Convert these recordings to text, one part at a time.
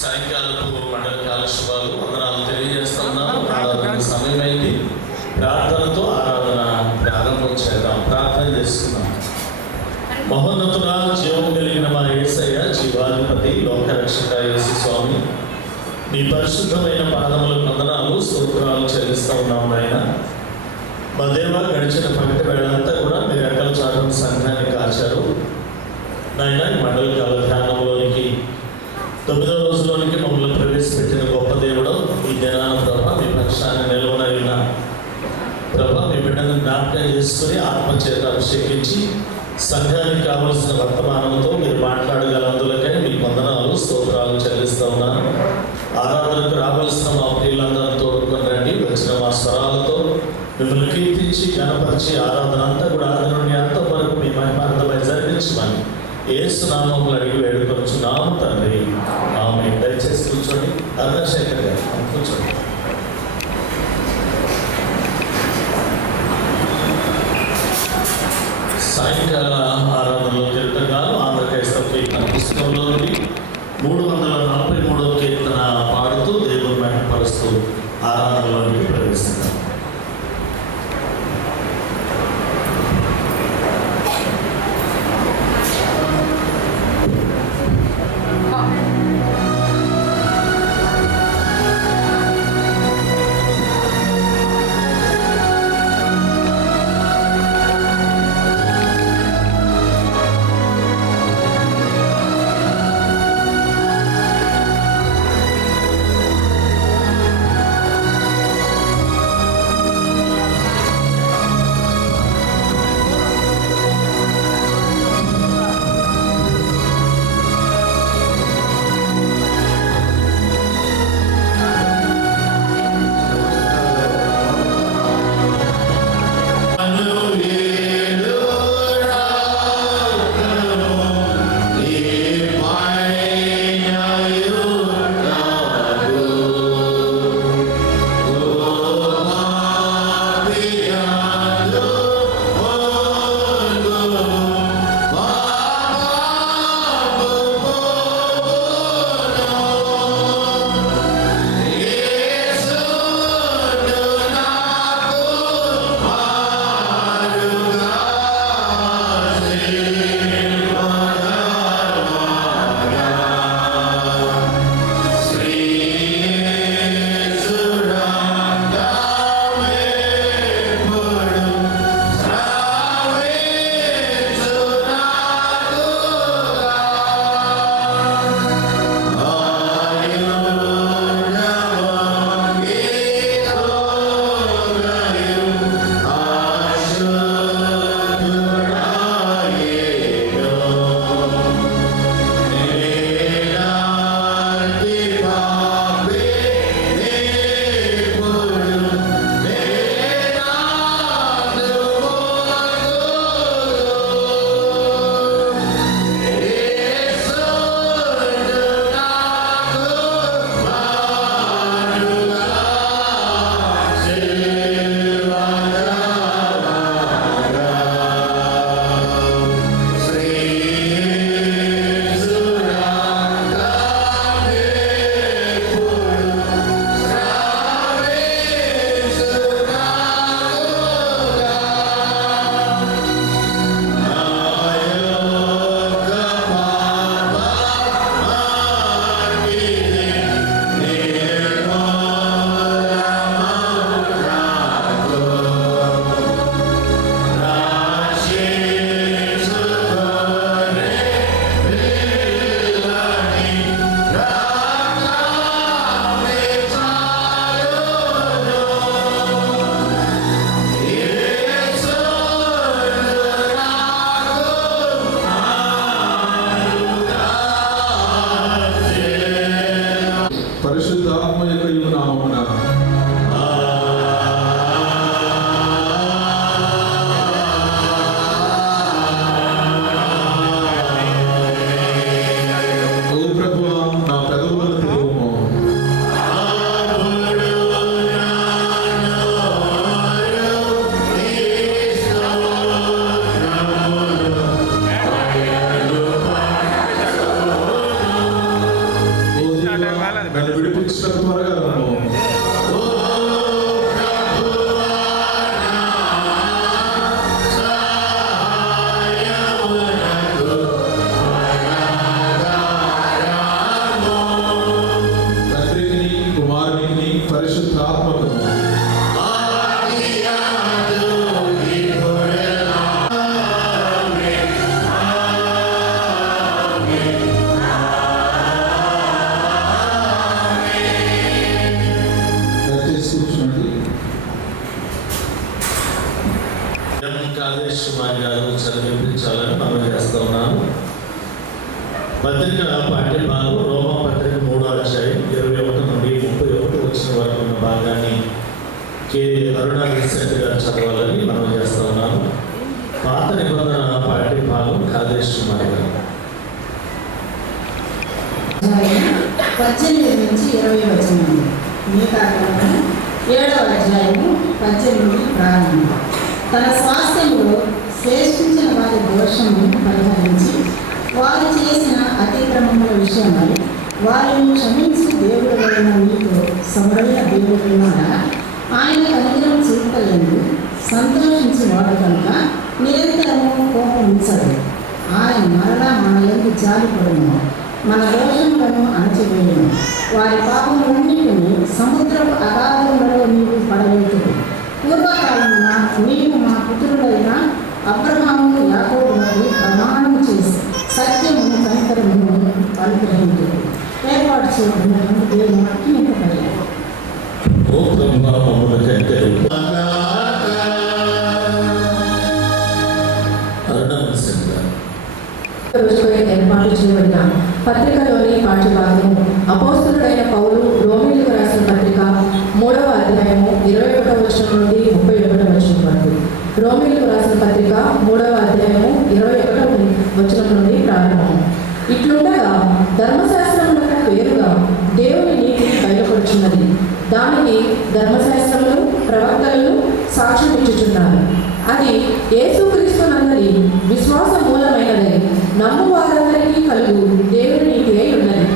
సాయంకాలపు మండలకాల శుభాలు వందనాలు తెలియజేస్తున్నాను. ఆరాధన సమయమైంది. ప్రార్థనతో ఆరాధన ప్రారంభం చేద్దాం. ప్రార్థన చేస్తున్నాం. మహోన్నతుడ, జీవం కలిగిన మా యేసయ్య, జీవాధిపతి, లోకరక్షక యేసు స్వామి, మీ పరిశుద్ధమైన పాదములకు వందనాలు, స్తోత్రాలు చెల్లిస్తూ ఉన్నాం. నాయన మా దేవ, గడిచిన పగటి వేళంతా కూడా మీరు ఎక్కల చాటున సంఘాన్ని కాచారు. నాయన మండలకాల ధ్యానంలోనికి 9వ రోజులోనికి మమ్మల్ని ప్రవేశపెట్టిన గొప్ప దేవుడు ఈ దినాన ప్రభా, మీ పక్షాన్ని నిలవనైనా ప్రభా, మీ బిడ్డను జ్ఞాపకం చేసుకుని ఆత్మచేత అభిషేకించి సంఘానికి కావలసిన వర్తమానంతో మీరు మాట్లాడగలందులకై మీకు వందనాలు, స్తోత్రాలు చెల్లిస్తూ ఉన్నాను. ఆరాధనకు రావాల్సిన మా ప్రియులందరూ తోడుకొని రండి. వచ్చిన మా స్వరాలతో మిమ్మల్ని కీర్తించి గణపరిచి ఆరాధన అంతా కూడా ఆది నుండి అంతం వరకు మీ మహిమార్థమై జరిగించమని యేసు నామములో అడిగి వేడుకొనుచున్నాము తండ్రి, ఆమేన్. దయచేసి కూర్చోండి. అరుణశేఖర్ గారు కూర్చోండి. సాయంకాల ఆరాధనలో కీర్తనలు ఆంధ్ర క్రైస్తవ కీర్తన పుస్తకంలో 343వ కీర్తన పాడుతూ దేవుని మహిమపరుస్తూ ఆరాధనలోకి ప్రవేశిస్తాం. కృష్ణ త్వరగా రమ్ము. తండ్రికి కుమారునికి పరిశుద్ధాత్మకు గారు చదివించాలని మనం చేస్తూ ఉన్నాము. పత్రిక పాఠ్యభాగం రోమా పత్రిక 3వ అధ్యాయం 21 నుండి 31 వచ్చిన వరకు ఉన్న భాగాన్ని కె అరుణాకృష్ణ గారు చదవాలని మనం చేస్తూ ఉన్నాము. పాత నిబంధన పాఠ్యభాగం కాదేశ్ కుమార్ గారు 18 నుంచి 20 వచనం. మీ కారణంగా 7వ అధ్యాయము 18 నుండి ప్రారంభం. తన స్వాస్థ్యంలో శ్రేష్ఠించిన వారి దోషము పరిహరించి వారు చేసిన అతిక్రమముల విషయమై వారిని క్షమించి దేవుడైన మీకు సమరైన దేవుడున్నాడా? ఆయన అనుగ్రహం చూపలేదు, సంతోషించి వాడు కనుక నిరంతరము కోపం ఉంచదు. ఆయన మరలా మన యందు జాలిపడును, మన దోషములను అణచివేయును. వారి పాపములన్నిటిని సముద్రపు అగాధములలో నీవు పడవేయును. పూర్వకాలమున నీవు మా పుత్రుడైన అబ్రహాము యాకోబులకు ప్రమాణం చేసి సత్యమును కనికరమును అనుగ్రహించుడు. ఏర్పాటు చేయబడినటువంటి దేవుని అత్యంతపడి ఏర్పాటు చేయబడిన పత్రికలోని పాఠ్యభాగము అపోస్తలుడైన పౌలు రోమీయులకు రాసిన పత్రిక 3వ అధ్యాయము 21వ వచనం నుండి 31వ వచనం వరకు. రోమీయులకు రాసిన పత్రిక 3వ అధ్యాయము 21వ వచనం నుండి ప్రారంభం. ఇట్లుండగా ధర్మశాస్త్రములకు వేరుగా దేవుని నీతి బయలుపడుచున్నది. దానికి ధర్మశాస్త్రములు ప్రవక్తలను సాక్ష్యం ఇచ్చుచున్నారు. అది యేసుక్రీస్తునందరి విశ్వాస మూలమైనది. నమ్ము వారందరికీ కలుగు దేవుని నీతి అయి ఉన్నది.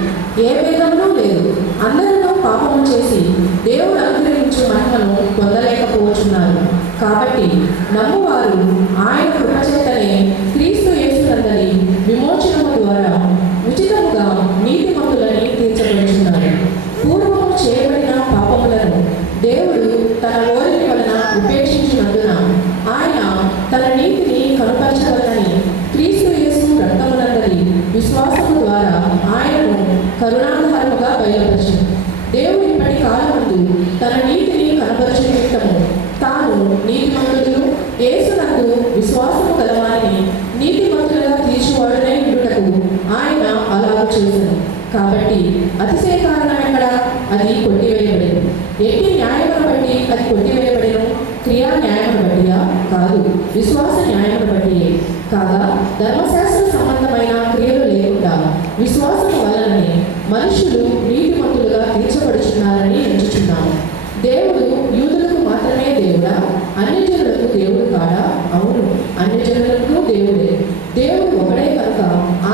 ఏ భేదమును లేదు. అందరూ పాపము చేసి దేవుడు అనుగ్రహించు మహిమను పొందలేకపోతున్నారు. కాబట్టి నమ్మువారు ఆయన కృపచేతనే క్రీస్తు యేసునందరి విమోచనము ద్వారా ఉచితముగా నీతిమంతులని తీర్చబడుచున్నారు. పూర్వము చేయబడిన పాపములను దేవుడు తన ఓరిక వలన ఉపేక్షించినందున ఆయన తన నీతిని కనుపరచగలని క్రీస్తు యేసు రక్తమునందరి విశ్వాసము ద్వారా ఆయనను కరుణాధారముగా బయలుపరిచింది. దేవుడు ఇప్పటి కాలమందు తన నీతిని కనపరచు నిమిత్తము తాను నీతిమంతులను యేసునందు విశ్వాసము గలవారిని నీతిమంతులుగా తీర్చువాడునే ఉండుటకు ఆయన అలాగ చేశాను. కాబట్టి అతిశయ కారణం ఎక్కడ? అది కొట్టివేయబడేది. ఎట్టి న్యాయమును బట్టి అది కొట్టివేయబడిన క్రియా న్యాయమును బట్టియా? కాదు, విశ్వాస న్యాయమును బట్టియే. కాగా ధర్మశాస్త్ర సంబంధమైన క్రియలు లేకుండా విశ్వాసము వలననే మనుషులు నీతిమంతులుగా తీర్చబడుచున్నారని ఎంచుచున్నాము. దేవుడు యూదులకు మాత్రమే దేవుడా? అన్యజనులకు దేవుడు కాడా? అవును, అన్యజనులకు దేవుడే. దేవుడు ఒకడే కనుక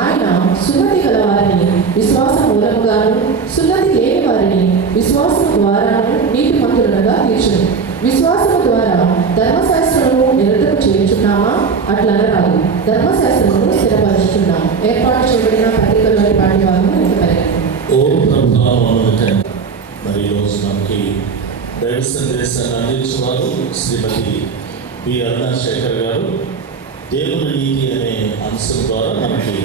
ఆయన సున్నతి గలవారిని విశ్వాస మూలముగాను సున్నతి లేని వారిని విశ్వాసము ద్వారాను నీతిమంతులుగా తీర్చును. విశ్వాసము ద్వారా ధర్మశాస్త్రము నిరతము చేయుచున్నామా? అట్లా రాదు, ధర్మశాస్త్రమును స్థిరపరుచుతున్నాము. ఏర్పాటు చేయబడిన పత్రికలోని పాఠ్యభాగం మరి ఈరోజు మనకి దైవ సందేశాన్ని అందించేవారు శ్రీమతి బి అరుణాశేఖర్ గారు. దేవుని నీతి అనే అంశం ద్వారా మనకి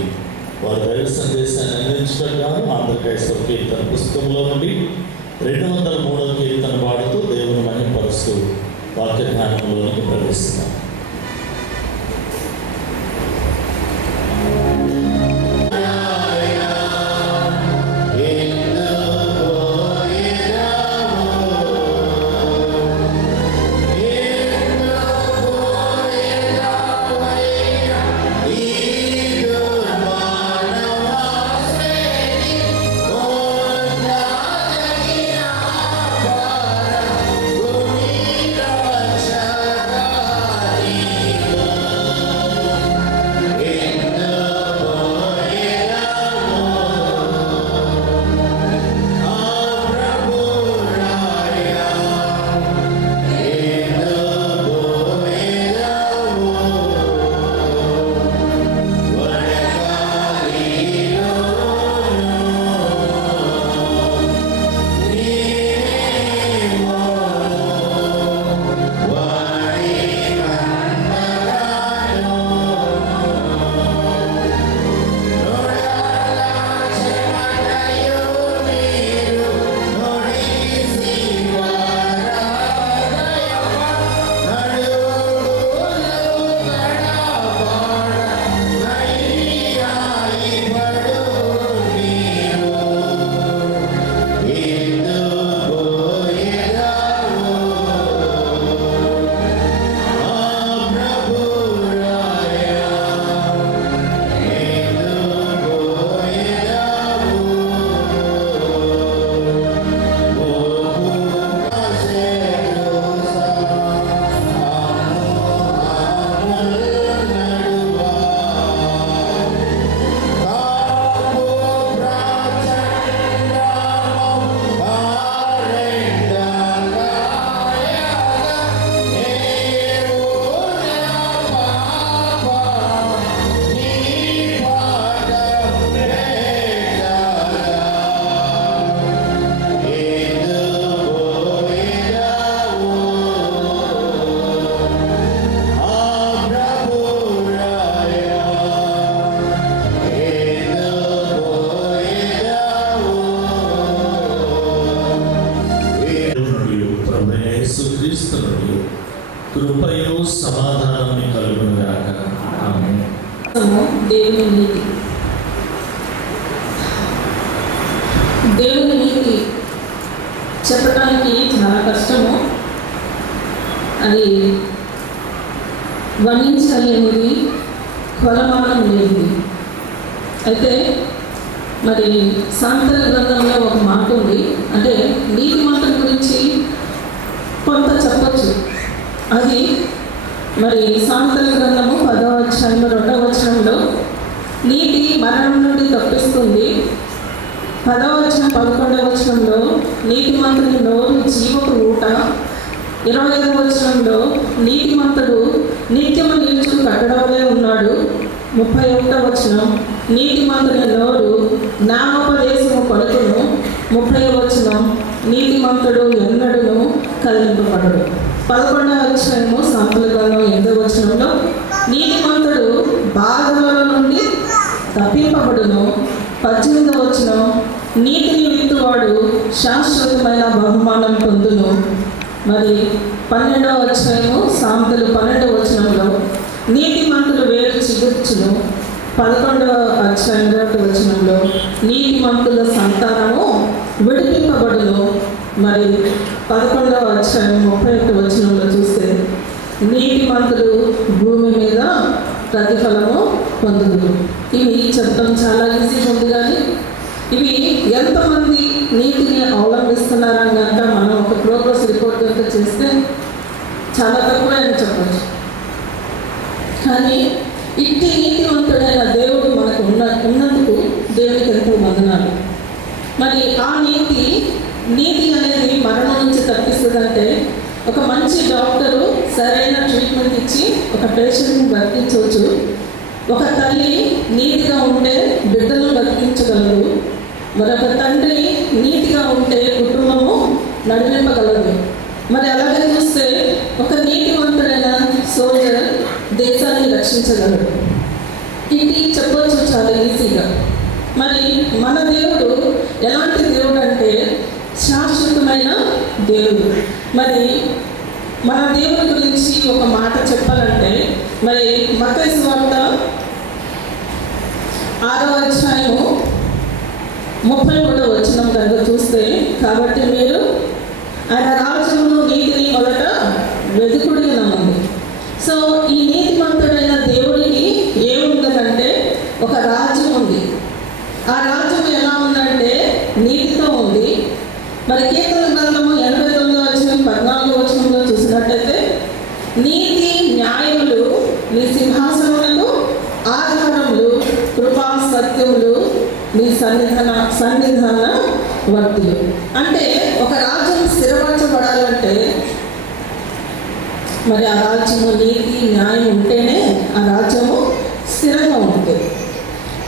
వారు దైవ సందేశాన్ని అందించడం గాను ఆంధ్ర క్రైస్తవ కీర్తన పుస్తకంలో నుండి 203వ కీర్తన పాడుతూ దేవుని మహిమపరుస్తూ వాక్య ధ్యానంలోకి ప్రవేశిస్తున్నాం. కృపయు సమాధానం కలుగునుగాక. ఆమేన్. దేవుని నీతి. దేవుని నీతి చెప్పడానికి చాలా కష్టము. అది వర్ణించలేనిది, కొలమానం లేనిది. అయితే మరి సాంతల గ్రంథంలో ఒక మాట ఉంది. అంటే నీతి మాటల గురించి కొంత చెప్పచ్చు. అది మరి సాంతల గ్రంథము 10వ అధ్యాయం 2వ వచనంలో నీతి మరణం నుండి తప్పిస్తుంది. 10వ అధ్యాయం 11వ వచనంలో నీతిమంతుని నోరు జీవపు ఊట. 25వ వచనంలో నీతిమంతుడు నిత్యము నిలుచు కట్టడంలో ఉన్నాడు. 31వ వచనం నీతిమంతుని నోరు జ్ఞానోపదేశము పలుకును. 30వ వచనం నీతిమంతుడు ఎన్నడూను కదిలింపబడడు. 11వ అధ్యాయము సాంతల గ్రంథం 8వ వచనంలో నీతిమంతుడు బాధల నుండి తప్పింపబడును. 18వ వచనం నీతిని విత్తువాడు శాశ్వతమైన బహుమానం పొందును. మరి 12వ అధ్యాయము సాంతలు 12వ వచనంలో నీతిమంతులు వేరు చిగుర్చును. 11వ అధ్యాయం 1వ వచనంలో నీతిమంతుల సంతానము విడిపింపబడును. మరి 11వ అధ్యాయం 31వ వచనంలో చూస్తే నీతిమంతులు భూమి మీద ప్రతిఫలము పొందుదురు. ఇవి చెప్పడం చాలా ఈజీగా ఉంది, కానీ ఇవి ఎంతమంది నీతిని అవలంబిస్తున్నారని కనుక మనం ఒక ప్రోగ్రెస్ రిపోర్ట్ కనుక చేస్తే చాలా తక్కువ అని చెప్పచ్చు. కానీ ఇట్టి నీతివంతుడైన దేవుడు మనకు ఉన్నందుకు దేవునికి ఎంతో వందనాలు. మరి ఆ నీతి అనేది మరణం నుంచి తప్పిస్తుందంటే ఒక మంచి డాక్టరు సరైన ట్రీట్మెంట్ ఇచ్చి ఒక పేషెంట్ని బతికించవచ్చు. ఒక తల్లి నీతిగా ఉంటే బిడ్డలను బతికించగలదు. మరొక తండ్రి నీతిగా ఉంటే కుటుంబము నడిపింపగలదు. మరి అలాగే చూస్తే ఒక నీతివంతుడైన సోల్జర్ దేశాన్ని రక్షించగలడు. ఇది చెప్పొచ్చు చాలా ఈజీగా. మరి మన దేవుడు ఎలాంటి దేవుడు అంటే శాశ్వతమైన దేవుడు. మరి మన దేవుడి గురించి ఒక మాట చెప్పాలంటే మరి మత్తయి సువార్త 6వ అధ్యాయము 33వ వచనం కనుక చూస్తే కాబట్టి మీరు ఆయన రాజ్యమును నీతిని మొదట వెతుకుడి నమ్మండి. సో ఈ నీతిమంతుడైన దేవుడికి ఏముందంటే ఒక రాజ్యం ఉంది. ఆ రాజ్యం ఎలా ఉందంటే నీతితో ఉంది. మరి కీర్తన గ్రంథము 89వ అధ్యాయం 14వ వచనంలో చూసినట్టయితే నీతి న్యాయములు నీ సింహాసనములకు ఆధారములు, కృపా సత్యములు నీ సన్నిధాన వర్తులు. అంటే ఒక రాజ్యం స్థిరపరచబడాలంటే మరి ఆ రాజ్యము నీతి న్యాయం ఉంటేనే ఆ రాజ్యము స్థిరంగా ఉంటుంది.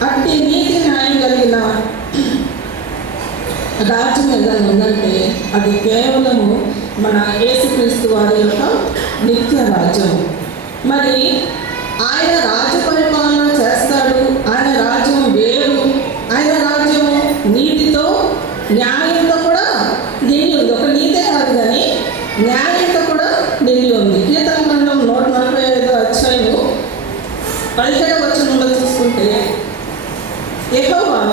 అట్టి నీతి న్యాయం కలిగిన రాజ్యం ఏదైనా ఉందంటే అది కేవలము మన యేసుక్రీస్తు వారి యొక్క నిత్య రాజ్యము. మరి ఆయన రాజ్య పరిపాలన చేస్తాడు. ఆయన రాజ్యం వేరు. ఆయన రాజ్యము నీతితో న్యాయంతో కూడా నిండి ఉంది. ఒక నీతే కాదు కానీ న్యాయంతో కూడా నిండి ఉంది. కీర్తన గ్రంథం 145వ అధ్యాయము 17వ వచనంలో చూసుకుంటే యెహోవా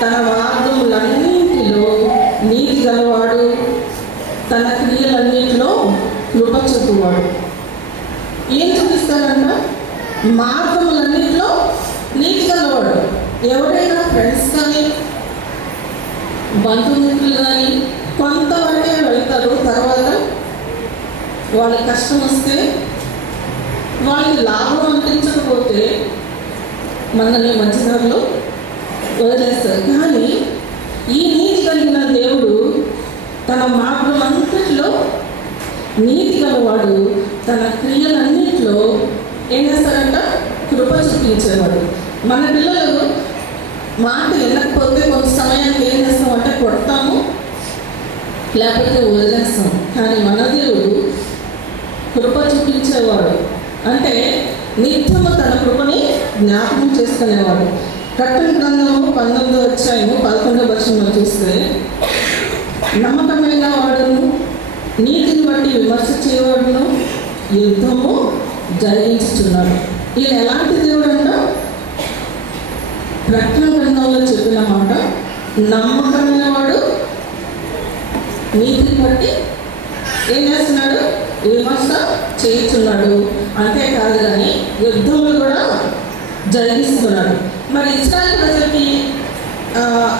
తన మార్గములన్నింటిలో నీతి గలవాడు, తన క్రియలన్నింటిలో కృప చూపువాడు. ఏం చూపిస్తాడంట? మార్గములన్నింటిలో నీతి గలవాడు. ఎవరైనా ఫ్రెండ్స్ కానీ బంధుమిత్రులు కానీ కొంతవరకే వెళ్తారు. తర్వాత వాళ్ళకి కష్టం వస్తే వాళ్ళకి లాభం అనిపించకపోతే మనల్ని మంచిదారులు వదిలేస్తారు. కానీ ఈ నీతి కలిగిన దేవుడు తన మార్గం అంతట్లో నీతి గలవాడు, తన క్రియలన్నింటిలో ఏం చేస్తారంట? కృప చూపించేవాడు. మన పిల్లలు మాట వినకపోతే కొంత సమయానికి ఏం చేస్తామంటే కొడతాము, లేకపోతే వదిలేస్తాం. కానీ మన దేవుడు కృప చూపించేవాడు. అంటే నిత్యము తన కృపని జ్ఞాపకం చేసుకునేవాడు. ప్రకటన గ్రంథము 19వ అధ్యాయము 11వ వచనంలో చూస్తే నమ్మకమైన వాడును, నీతిని బట్టి విమర్శ చేయవాడును, యుద్ధము జరిగించుతున్నాడు. ఈయన ఎలాంటి దేవుడు అంట? ప్రకటన గ్రంథంలో చెప్పిన మాట, నమ్మకమైన వాడు, నీతిని బట్టి ఏం చేస్తున్నాడు? విమర్శ చేస్తున్నాడు. అంతేకాదు కానీ యుద్ధములు కూడా జరిగిస్తున్నాడు. మరి ఇశ్రాయేలు ప్రజలకి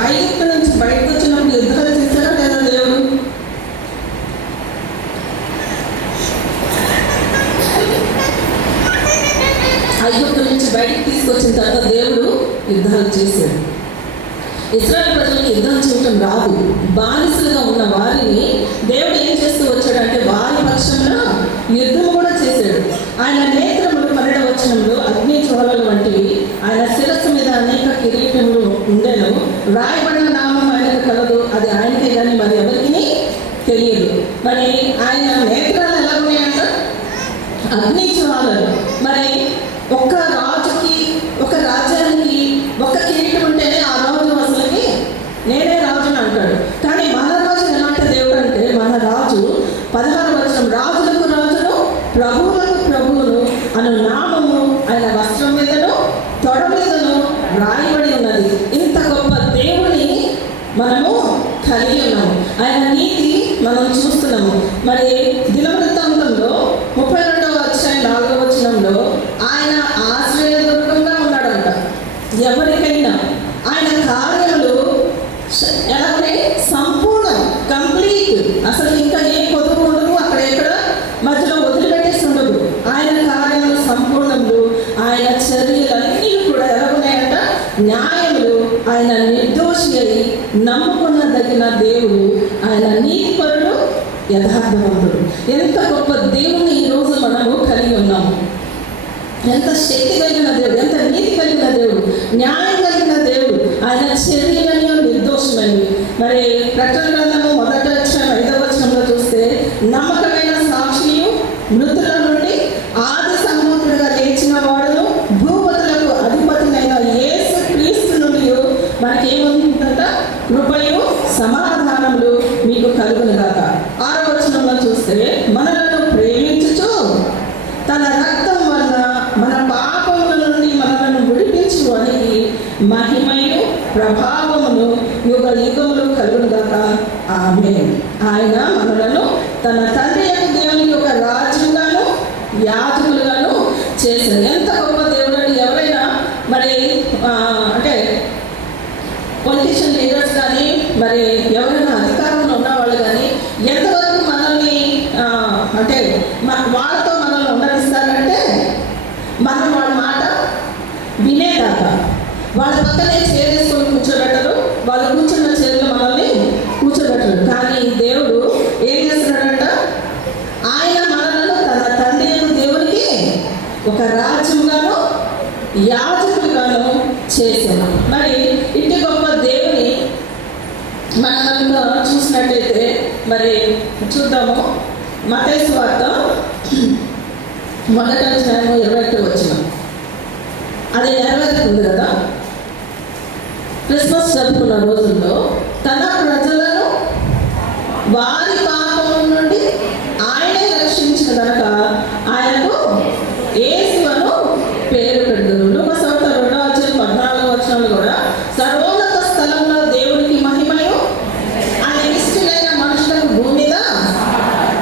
ఐగుప్తు నుంచి బయటకు వచ్చినప్పుడు యుద్ధాలు చేశారా లేదా దేవుడు? ఐగుప్తు నుంచి బయటకు తీసుకొచ్చిన తర్వాత దేవుడు యుద్ధాలు చేశాడు. ఇశ్రాయేలు ప్రజలకు యుద్ధం చేయటం రాదు. బానిసలుగా ఉన్న వారిని దేవుడు ఏం చేస్తూ వచ్చాడంటే వారి పక్షంలో యుద్ధం కూడా చేశాడు. ఆయన నేత్రములు 12వ వచనంలో అగ్ని జ్వాలలు వంటివి, ఆయన శిరస్సు మీద అనేక కిరీటములు ఉండెను, రాయబడిన నామం ఆయనకు కలదు, అది ఆయనకే కానీ మరి ఎవరికి తెలియదు. మరి ఆయన నేత్రాలు ఎలా ఉన్నాయంట? అగ్ని జ్వాలలు. మరి ఒక్క రాజుకి, ఒక రాజ్యానికి ఒక కిరీటం ఉంటేనే ఆ రాజు అసలుకి నేనే రాజుని అంటాడు. కానీ మన రాజు ఎలాంటి దేవుడు అంటే, మన రాజు 16వ వచనం, రాజులకు రాజును ప్రభువులకు ప్రభువును అను నామము ఆయన వస్త్రం మీదను తొడ మీదను రాయబడి ఉన్నది. ఇంత గొప్ప దేవుని మనము కలిగి ఉన్నాము. ఆయన నీతి మనం చూస్తున్నాము. మరి దినవృత్తాంతంలో 32వ అధ్యాయం 4వ వచనంలో ఆయన ఆశ్రయదుర్గంగా ఉన్నాడంట ఎవరికైనా. ఆయన కార్యములు ఎలాగే సంపూర్ణం, కంప్లీట్, అసలు ఇంకా ఏ పొదుపు ఉండదు, అక్కడ ఎక్కడ మధ్యలో వదిలిపెట్టేసి ఉండదు. ఆయన కార్యములు సంపూర్ణములు, ఆయన చర్యలన్నీ కూడా ఎలా ఉన్నాయంట? న్యాయములు. ఆయన నిర్దోషి అయి నమ్ముకున్నదగిన దేవుడు, ఆయన నీతిపరుడు, యథార్థవంతుడు. ఎంత గొప్ప దేవుని ఈరోజు మనము కలిగి ఉన్నాము. ఎంత శక్తి కలిగిన దేవుడు, ఎంత నీతి కలిగిన దేవుడు, న్యాయం కలిగిన దేవుడు. ఆయన చర్యలను నిర్దోషమైనవి. మరి ప్రకటన గ్రంథము 1వ అధ్యాయం 5వ వచనంలో చూస్తే, నమ్మకమైన సాక్షియు, మృతుల నుండి ఆది సంభూతుడిగా లేచిన వాడును, భూపతులకు అధిపతినైన యేసు క్రీస్తు నుండి మనకి ఏముంటుందంట? కృపయు సమాధానములు మీకు కలుగునుగాక. 6వ వచనంలో చూస్తే, మనలను ప్రేమించుచు తన రక్తం వల్ల మన పాపముల నుండి మనలను విడిపించువానికి మహిమయు ప్రభావమును యుగ యుగములు కలుగునుగాక. ఆమేన్. ఆయన మనలను తన తండ్రి యొక్క దేవునికి ఒక రాజ్యంగాను యాజకులుగాను చేశారు. ఎంత గొప్ప దేవుడు అండి! ఎవరైనా మరి అంటే పొలిటీషియన్ లీడర్స్ కానీ, మరి ఎవరైనా అధికారంలో ఉన్నవాళ్ళు కానీ ఎంతవరకు మనల్ని అంటే వాళ్ళతో మనల్ని ఉండనిస్తారంటే, మనం వాళ్ళ మాట వినేదాకా. వాళ్ళ పక్కనే చేరేసుకొని కూర్చోబెట్టరు, వాళ్ళు కూర్చున్న చైర్లో మనల్ని కూర్చోబెట్టరు. కానీ దేవుడు ఏం చేస్తున్నాడంట? ఆయన మనలను తన తండ్రి దేవునికి ఒక రాజ్యంగాను యాజకులుగాను చేశాను. మరి ఇంటి గొప్ప దేవుని మనం చూసినట్టయితే మరి చూద్దాము. మత్తయి సువార్త 1వ అధ్యాయం 21వ వచనం. అది నెరవేరుతుంది కదా. క్రిస్మస్ జరుపుకున్న రోజుల్లో తన ప్రజలను వారి పాపం నుండి ఆయనే రక్షించిన కనుక ఆయనకు యేసు అను పేరు పెడతారు. లూకా సువార్త 2వ అధ్యాయం 14వ వచనంలో కూడా, సర్వోన్నత స్థలంలో దేవునికి మహిమయు, ఆయన ఇష్టమైన మనుషులకు భూమి మీద.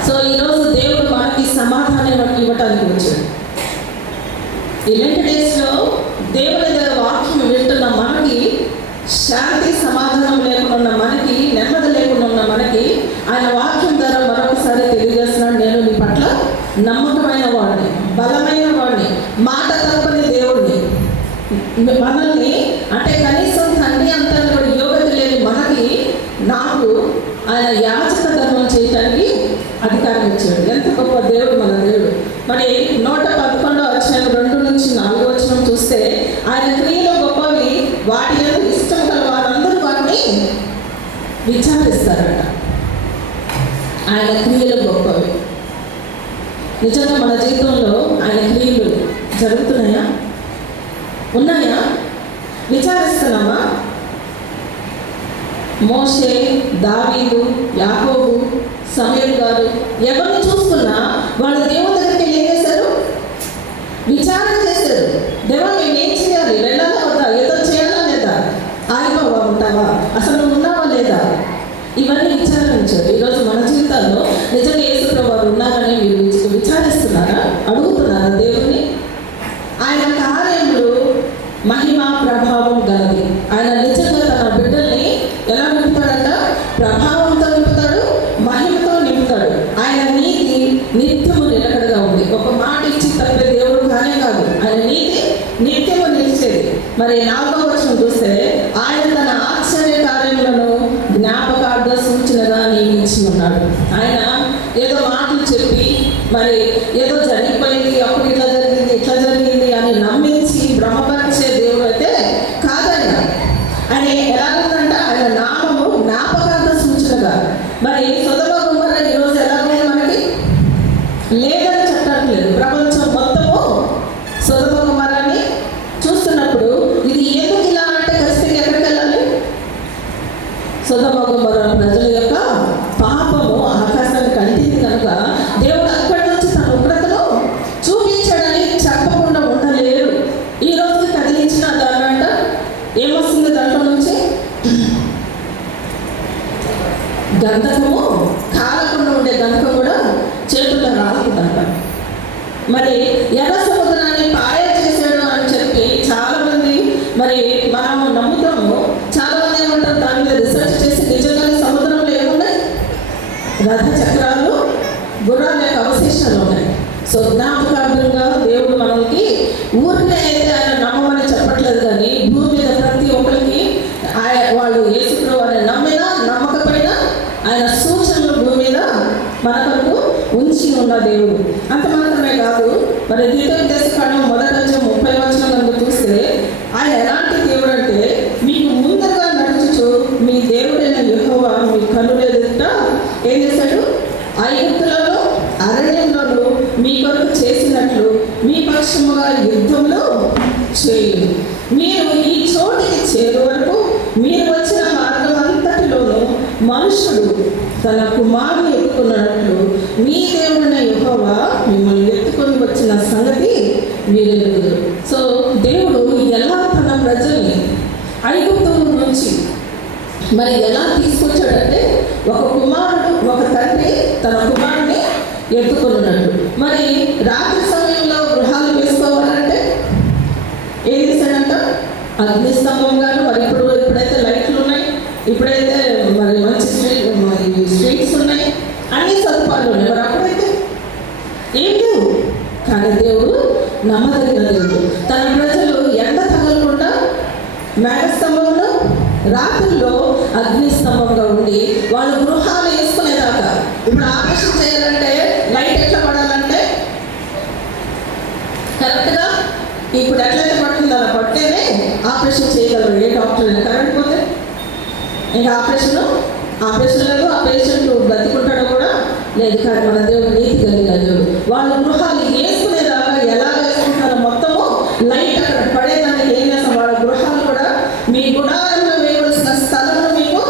సో ఈరోజు దేవుడు మనకి సమాధానం ఇవ్వటానికి వచ్చాడు. ఇలాంటి డేస్లో దేవుని దగ్గర వాక్యం వింటున్న మనకి శాంతి సమాధానం లేకుండా ఉన్న మనకి, నెమ్మది లేకుండా ఉన్న మనకి ఆయన వాక్యం ద్వారా మరొకసారి తెలియజేస్తున్నాడు, నేను నీ పట్ల నమ్మకమైన వాడిని, బలమైన వాడిని, మాట తప్పని దేవుడిని. మనల్ని అంటే కనీసం తండ్రి అంతా కూడా యోగ్యత లేని మనకి, నాకు ఆయన యాజక ధర్మం చేయడానికి అధికారం ఇచ్చాడు. ఎంత గొప్ప దేవుడు మన దేవుడు. మరి 111వ అధ్యాయం 2 నుంచి 4వ వచనం చూస్తే, ఆయన క్రియలు గొప్పవి, వాటి యొక్క ఇష్టం గల వారందరూ వాటిని విచారిస్తారట. ఆయన క్రియలు గొప్పవి. నిజంగా మన జీవితంలో ఆయన క్రియలు జరుగుతున్నాయా? ఉన్నాయా? విచారిస్తున్నామా? మోషే, దావీదు, యాకోబు, సమూయేలు గారు ఎవరిని చూస్తున్నా వాళ్ళు దేవుని దగ్గరికి వెళ్ళి విచారణ చేశారు. దేవా మేము ఏం చేయాలి, వెళ్ళాలా వద్దా, ఏదో చేయాలా లేదా, ఆగిపోవా ఉంటావా, అసలు నువ్వు ఉన్నావా లేదా, ఇవన్నీ విచారించారు. ఈరోజు మన జీవితాల్లో నిజంగా యేసుప్రభువు వారు ఉన్నారని మీరు విచారిస్తున్నారా, అడుగుతున్నారా దేవుని? ఆయన కార్యములు మహిమ ప్రభావం గలది. ఆయన నిజంగా తన బిడ్డల్ని ఎలా నింపుతాడంట? ప్రభావంతో నింపుతాడు, మహిమతో నింపుతాడు. ఆయన నీతి నిత్యము నిలకడగా ఉంది. ఒక మాట ఇచ్చి తప్పే దేవుడు కానే కాదు, ఆయన నీతి నిత్యము నిలిచేది. మరి 4వ వచనం చూస్తే ఆయన తన ఆశ్చర్య కార్యములను జ్ఞాపకార్థ సూచనగా నియమించి ఉన్నాడు. ఆయన ఏదో మాటలు చెప్పి మరి ఏదో జరిగిపోయింది, అప్పుడు ఇట్లా జరిగింది ఇట్లా జరిగింది అని నమ్మించి భ్రమపరిచే దేవుడు అయితే కాదన్న. ఆయన ఎలాగుందంటే ఆయన నామము జ్ఞాపకార్థ సూచనగా. మరి సొదొమ గొమొర్రా ఈరోజు ఎలాగో మనకి లేదని చెప్పట్లేదు. ప్రపంచం మొత్తము సొదొమ గొమొర్రాని చూస్తున్నప్పుడు ఇది ఎందుకు ఇలా అంటే ఖచ్చితంగా ఎక్కడికి వెళ్ళాలి? సొదొమ గొమొర్రా ప్రజల యొక్క పాపము ఆకాశాన్ని కంటింది కనుక దేవుడు అక్కడి నుంచి తన ఉగ్రతను చూపించాడని చెప్పకుండా ఉండలేరు. ఈ రోజు కదిలించిన దానంట ఏమొస్తుంది దాంట్లో నుంచి? గంధకము, కాలకుండా ఉండే గంధకం కూడా చేతుల్లో రాలుతుందంట. మరి ఎర్ర సముద్రాన్ని పాయ చేశాడు అని చెప్పి చాలా మంది మరి మనము నమ్ముతాము. చాలా మంది ఏమంటారు, దాని మీద రీసెర్చ్ చేసి నిజంగానే సముద్రంలో ఏమున్నాయి? రథ చక్రాలు, గుర్రాల యొక్క అవశేషాలు ఉన్నాయి. సో జ్ఞాపకార్థంగా దేవుడు మనకి ఊరినే అయితే ఆయన నమ్మమని చెప్పట్లేదు, కానీ భూమి మీద ప్రతి ఒక్కరికి వాళ్ళు యేసుప్రభువు అని నమ్మినా నమ్మకపోయినా ఆయన సూచనలు భూమి మీద మనకు ఉంచి ఉన్న దేవుడు. అంత మాత్రమే కాదు, మరి ద్వితీయోపదేశకాండం 1:30 కనుక చూస్తే ఆయన ఎలాంటి దేవుడు అంటే, మీకు ముందుగా నడుచుచు మీ దేవుడైన యెహోవా మీ కనులెదుట ఏం చేశాడు? ఐగుప్తులలో అరణ్యంలోనూ మీ కొరకు చేసినట్లు మీ పక్షముగా యుద్ధంలో చేయండి. మీరు ఈ చోటికి చేరు వరకు మీరు వచ్చిన మార్గం అంతటిలోనూ మనుషుడు తన కుమారుని ఎత్తుకున్నట్లు మీ దేవుడైన యెహోవా మిమ్మల్ని ఎత్తుకొని వచ్చిన సంగతి మీరెరుగుదురు. సో దేవుడు ఎలా తన ప్రజల్ని ఐగుప్తు నుంచి మరి ఎలా తీసుకొచ్చాడంటే, ఒక కుమారుడు, ఒక తండ్రి తన కుమారుని ఎత్తుకున్నట్టు. మరి రాత్రి సమయంలో గృహాలు వేసుకోవాలంటే ఏం చేశాడంట? అగ్నిస్తంభంగాను. మరి ఇప్పుడైతే లైట్లు ఉన్నాయి, ఇప్పుడైతే మరి మంచి స్ట్రీట్స్ ఉన్నాయి, అన్ని సదుపాయాలు ఉన్నాయి. మరి అప్పుడైతే ఏం లేవు. కానీ దేవుడు నమ్మదగిన దేవుడు. తన ప్రజలు ఎండ తగలకుండా మేఘస్తంభంలో, రాత్రుల్లో అగ్నిస్తంభంగా ఉండి వాళ్ళు గృహాలు వేసుకునేదాకా. ఇప్పుడు ఆపరేషన్ చేయాలంటే లైట్ ఎట్లా పడాలంటే కరెక్ట్గా ఇప్పుడు ఎట్లయితే పడుతుందో అలా పడితేనే ఆపరేషన్ చేయగలరు. ఏ డాక్టర్ అయినా కరెంట్ పోతే ఇంకా ఆపరేషన్ లేదు, ఆ పేషెంట్ బతికుంటాడో కూడా లేదు. కానీ మన దేవుడు నీతి కలిగిన దేవుడు. వాళ్ళ గృహాలు వేసుకునేదాకా ఎలా వేసుకుంటారో మొత్తము లైట్ అక్కడ పడేదానికి ఏం చేస్తాం? వాళ్ళ గృహాలు కూడా మీ గుడారంలో వేయవలసిన స్థలంలో మీకు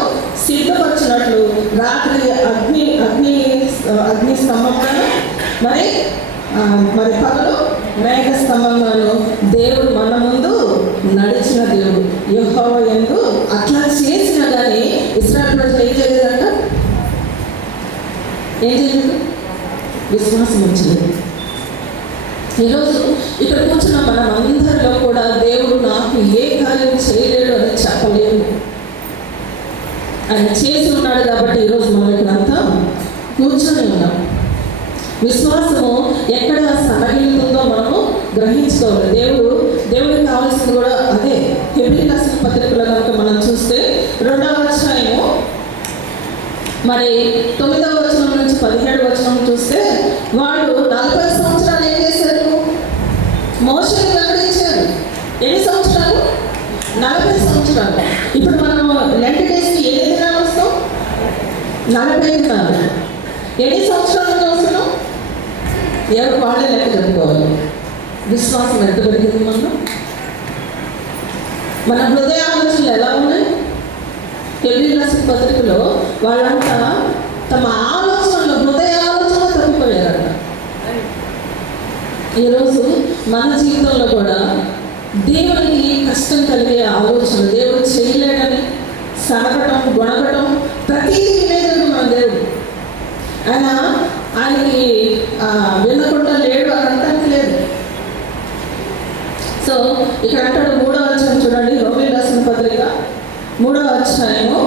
సిద్ధపరిచినట్లు రాత్రి అగ్ని స్తంభంగాను మరి పగలు మేఘ స్తంభంగాను దేవుడు మన ముందు నడిచిన దేవుడు. యెహోవా యందు అట్లా చేసినా కానీ ఇశ్రాయేలు ప్రజలు ఏం చేయలేదంట? ఏం చేయలేదు? విశ్వాసం ఉంచలేదు. ఈరోజు ఇక్కడ కూర్చున్న మనం అందరిలో కూడా దేవుడు నాకు ఏ కార్యం చేయలేడు అని చెప్పలేము. ఆయన చేసి ఉన్నాడు కాబట్టి ఈరోజు మనం ఇక్కడంతా కూర్చొని ఉన్నాం. విశ్వాసము ఎక్కడ సన్నగిలుతుందో మనము గ్రహించుకోవాలి. దేవుడికి కావాల్సింది కూడా అదే. హెబ్రీయులకు రాసిన పత్రికలో కనుక మనం చూస్తే 2వ అధ్యాయము మరి 9వ వచనం నుంచి 17వ వచనం చూస్తే వాళ్ళు 40 సంవత్సరాలు ఏం చేశారు? మోషేని వెంబడించారు. ఎన్ని సంవత్సరాలు? 40 సంవత్సరాలు. ఇప్పుడు మనం లెంట్ డేస్కి ఎన్ని దినాలు వస్తాం? 40 దినాలు. ఎన్ని సంవత్సరాలు వస్తున్నాం? ఎవరు వాళ్ళే లెక్క చెప్పుకోవాలి. విశ్వాసం ఎంత పెరిగింది? మన హృదయ ఆలోచనలు ఎలా ఉన్నాయి? హెబ్రీయులకు రాసిన పత్రికలో వాళ్ళంతా తమ ఆలోచనలు, హృదయ ఆలోచనలు తప్పిపోయారంట. ఈరోజు మన జీవితంలో కూడా దేవునికి కష్టం కలిగే ఆలోచన, దేవుడు చేయలేడని సనగటం, గొనగటం, ప్రతిదీ వినేదండి మన దేవుడు. ఆయనకి వినకుండా లేడు అని అంటానికి లేదు. సో ఇక్కడ అంటాడు 3వ అధ్యాయం చూడండి, రోమీయులకు రాసిన పత్రిక 3వ అధ్యాయము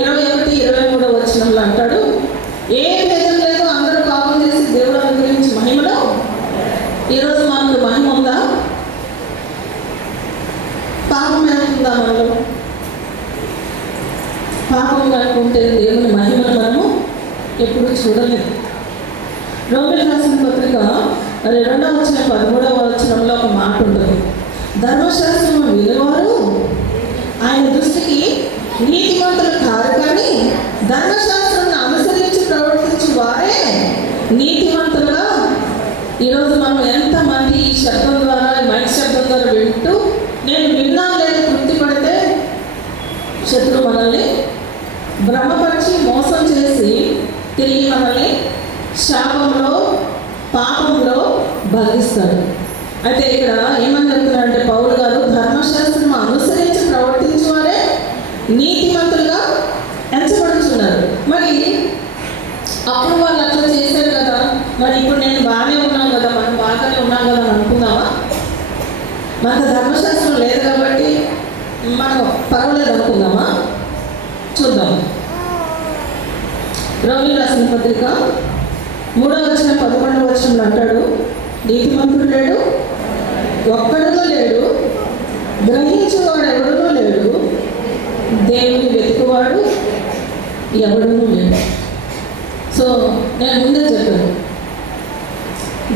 21-23 వచనంలో అంటాడు, ఏ భేదం లేదు, అందరూ పాపం చేసి దేవుడు అనుగ్రహించి మహిమలో. ఈరోజు మనకు మహిమ ఉందా? పాపం అనుకుందా? మనలో పాపం అనుకుంటే దేవుని మహిమను మనము ఎప్పుడు చూడలేదు. రోమీయులకు రాసిన పత్రిక 2వ అధ్యాయం 13వ వచనంలో ఒక మాట ఉంటుంది, ధర్మశాస్త్రం విలువారు ఆయన దృష్టికి నీతిమంతులు కారు, కానీ ధర్మశాస్త్రాన్ని అనుసరించి ప్రవర్తించే వారే నీతిమంతులుగా. ఈరోజు మనం ఎంతమంది ఈ శబ్దం ద్వారా, మైక్ శబ్దం ద్వారా వింటూ నేను విన్నా లేదు తృప్తి పడితే శత్రువు మనల్ని భ్రమపరిచి మోసం చేసి తిరిగి మనల్ని శాపంలో, పాపంలో బంధిస్తాడు. అయితే ఇక్కడ ఏమని చెప్తున్నారంటే పౌలు గారు, ధర్మశాస్త్రం అనుసరించి ప్రవర్తించేవారే నీతిమంతులుగా ఎంచబడుతున్నారు. మరి అప్పుడు వాళ్ళు అట్లా చేశారు కదా, మరి ఇప్పుడు నేను బాగానే ఉన్నాను కదా, మనం బాగానే ఉన్నాం కదా అని అనుకుందామా? మనకు ధర్మశాస్త్రం లేదు కాబట్టి మనం పర్వాలేదు అనుకుందామా? చూద్దాం. రోమీయులకు రాసిన పత్రిక 3వ అధ్యాయం 11వ వచనంలో అంటాడు, నీతిమంతుడు లేడు, ఒక్కడుగా లేడు, గ్రహించేవాడు ఎవడునూ లేడు, దేవుని వెతుకువాడు ఎవడునూ లేడు. సో నేను ముందే చెప్పాను,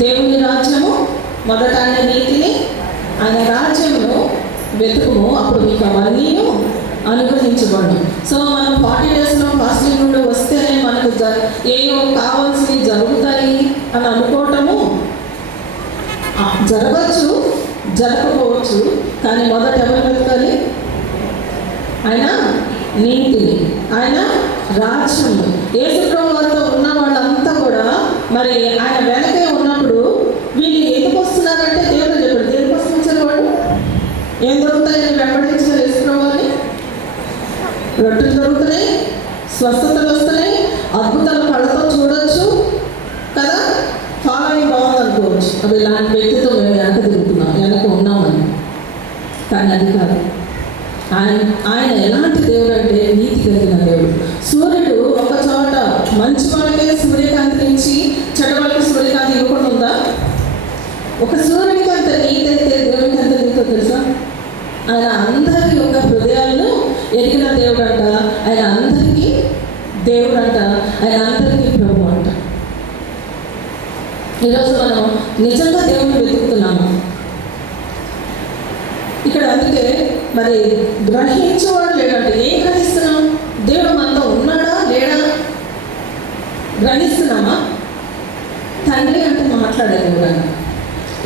దేవుని రాజ్యము మొదట ఆయన నీతిని, ఆయన రాజ్యమును వెతుకుము, అప్పుడు మీకు అవన్నీ అనుగ్రహించబడు. సో మనం 40 డేస్లో ఫాస్టింగ్ నుండి వస్తేనే మనకు ఏవో కావాల్సినవి జరుగుతాయి అని అనుకోవటము జరగచ్చు, జరగకపోవచ్చు. కానీ మొదట ఎవరు వెతకాలి? ఆయన నీతిని, ఆయన రాజ్యము. యేసుప్రభువు వారితో ఉన్న వాళ్ళంతా కూడా మరి ఆయన వెనకే ఉన్నప్పుడు వీళ్ళు ఎందుకు వస్తున్నారంటే దేవుడు చెప్పాడు, దేనికి వస్తున్నారు వాడు? ఏం దొరుకుతాయని వెంబడించిన యేసుప్రభువు వారిని? రొట్టెలు దొరుకుతున్నాయి, స్వస్థతలు వస్తున్నాయి, అద్భుతాలు కళ్ళతో చూడొచ్చు కదా, ఫాలోయింగ్ బాగుంది అనుకోవచ్చు. అవి ఇలాంటి వ్యక్తితో మేము వెనక తిరుగుతున్నాం, వెనక ఉన్నామని. కానీ అది కాదు. ఆయన ఎలాంటి దేవుడు అంటే నీతి కలిగిన దేవుడు. సూర్యుడు ఒక చోట మంచి వాళ్ళకే సూర్యకాంతి నుంచి చెడ్డ వాళ్ళకి సూర్యకాంతి ఇవ్వకుండా ఉందా? ఒక సూర్యుడికి అంత నీతి అయితే దేవుడికి అంత నీతో తెలుసా? ఆయన అందరి యొక్క హృదయాలను ఎరిగిన దేవుడు అంట, ఆయన అందరికీ దేవుడు అంట, ఆయన అందరికీ ప్రభు అంట. ఈరోజు మనం నిజంగా దేవుడిని వెతుకుతున్నాము. ఇక్కడ అందుకే మరి గ్రహించేవాడు లేడంటే ఏం గ్రహిస్తున్నాం? దేవుడు మనతో ఉన్నాడా లేడా గ్రహిస్తున్నామా? తండ్రి అంటే మాట్లాడేది కూడా,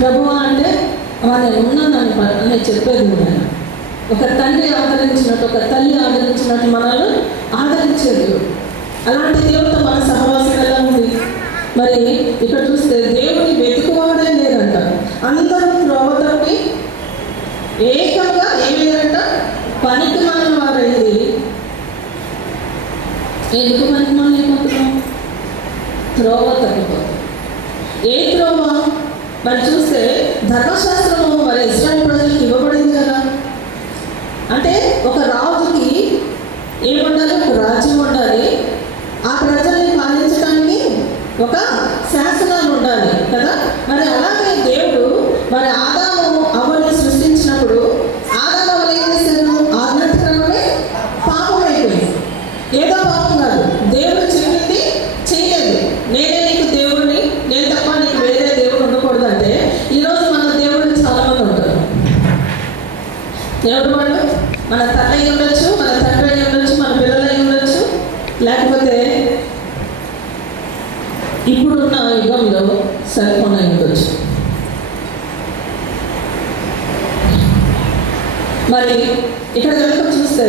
ప్రభువా అంటే నేను ఉన్నానని నేను చెప్పేది కూడా. ఒక తండ్రి ఆదరించినట్టు, ఒక తల్లి ఆదరించినట్టు మనల్ని ఆదరించే దేవుడు. అలాంటి దేవుడితో మన సహవాసం ఎలా ఉంది? మరి ఇక్కడ చూస్తే దేవుడిని వెతుకువాడే లేదంట, అందరూ త్రోవ తప్పి ఏకంగా ఏమేదంట పనికి మనం వారైంది. ఎందుకు పనికి మనం ఏమవుతున్నాం? త్రోవ తప్పిపోతుంది. ఏ త్రోవ? మరి చూస్తే ధర్మశాస్త్రము మరి ఇశ్రాయేలు ప్రజలకు ఇవ్వబడింది కదా. అంటే ఒక రాజుకి ఏముండాలి? ఒక రాజ్యం ఉండాలి, ఆ ప్రజల్ని పాలించడానికి ఒక శాసనాలు ఉండాలి కదా. మరి అలాగే దేవుడు మరి ఆదాము అవ్వని సృష్టించినప్పుడు ఆదాము అవ్వలు ఏం చేశారు? ఆజ్ఞాచరణమే పాపం అయిపోయింది. ఏదో పాపం కాదు, దేవుడు చెప్పింది చేయలేదు. నేనే నీకు దేవుడిని, నేను తప్ప నీకు వేరే దేవుడు ఉండకూడదు అంటే ఈరోజు మన దేవుడిని చాలా మంది ఉంటారు. ఎవరు వాళ్ళు? మన తల్లి అయి ఉండొచ్చు, మన తండ్రి అయి ఉండొచ్చు, మన పిల్లలు అయి ఉండొచ్చు, లేకపోతే ఇప్పుడున్న యుగంలో సెల్ ఫోన్ అయి ఉండొచ్చు. మరి ఇక్కడ కనుక చూస్తే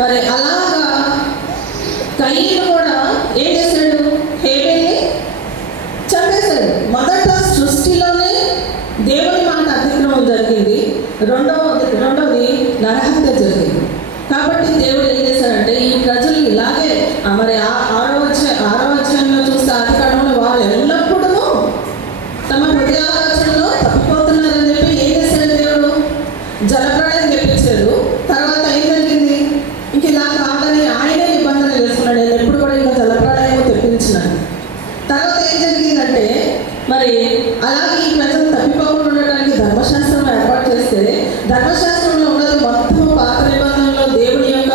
మరి అలాగా కయీను కూడా ఏం చేశాడు? హేబెల్ని చంపేశాడు. మొదట రెండవది నరహత్య జరిగింది. కాబట్టి దేవుడు ఏం చేశాడంటే ఈ ప్రజలు ఇలాగే మరి ఆరో అధ్యాయంలో చూస్తే ఆది కాలంలో వారు ఎల్లప్పుడూ తమ హృదయాలోచనలో తప్పిపోతున్నారని చెప్పి ఏం చేశాడు దేవుడు? జలప్రళయం తెప్పించాడు. తర్వాత ఏం జరిగింది? ఇంక ఇలా కాదని ఆయనే నిబంధన చేసుకున్నాడు. నేను ఎప్పుడు కూడా ఇంకా జలప్రళయం తెప్పించినాడు. తర్వాత ఏం జరిగిందంటే మరి అలాగే ఈ ప్రజలు తప్పిపోకుండా ఉండడానికి ధర్మశాస్త్రం ఏర్పాటు చేస్తే ధర్మశాస్త్రంలో ఉన్నది మొత్తం పాత నిబంధనలో దేవుని యొక్క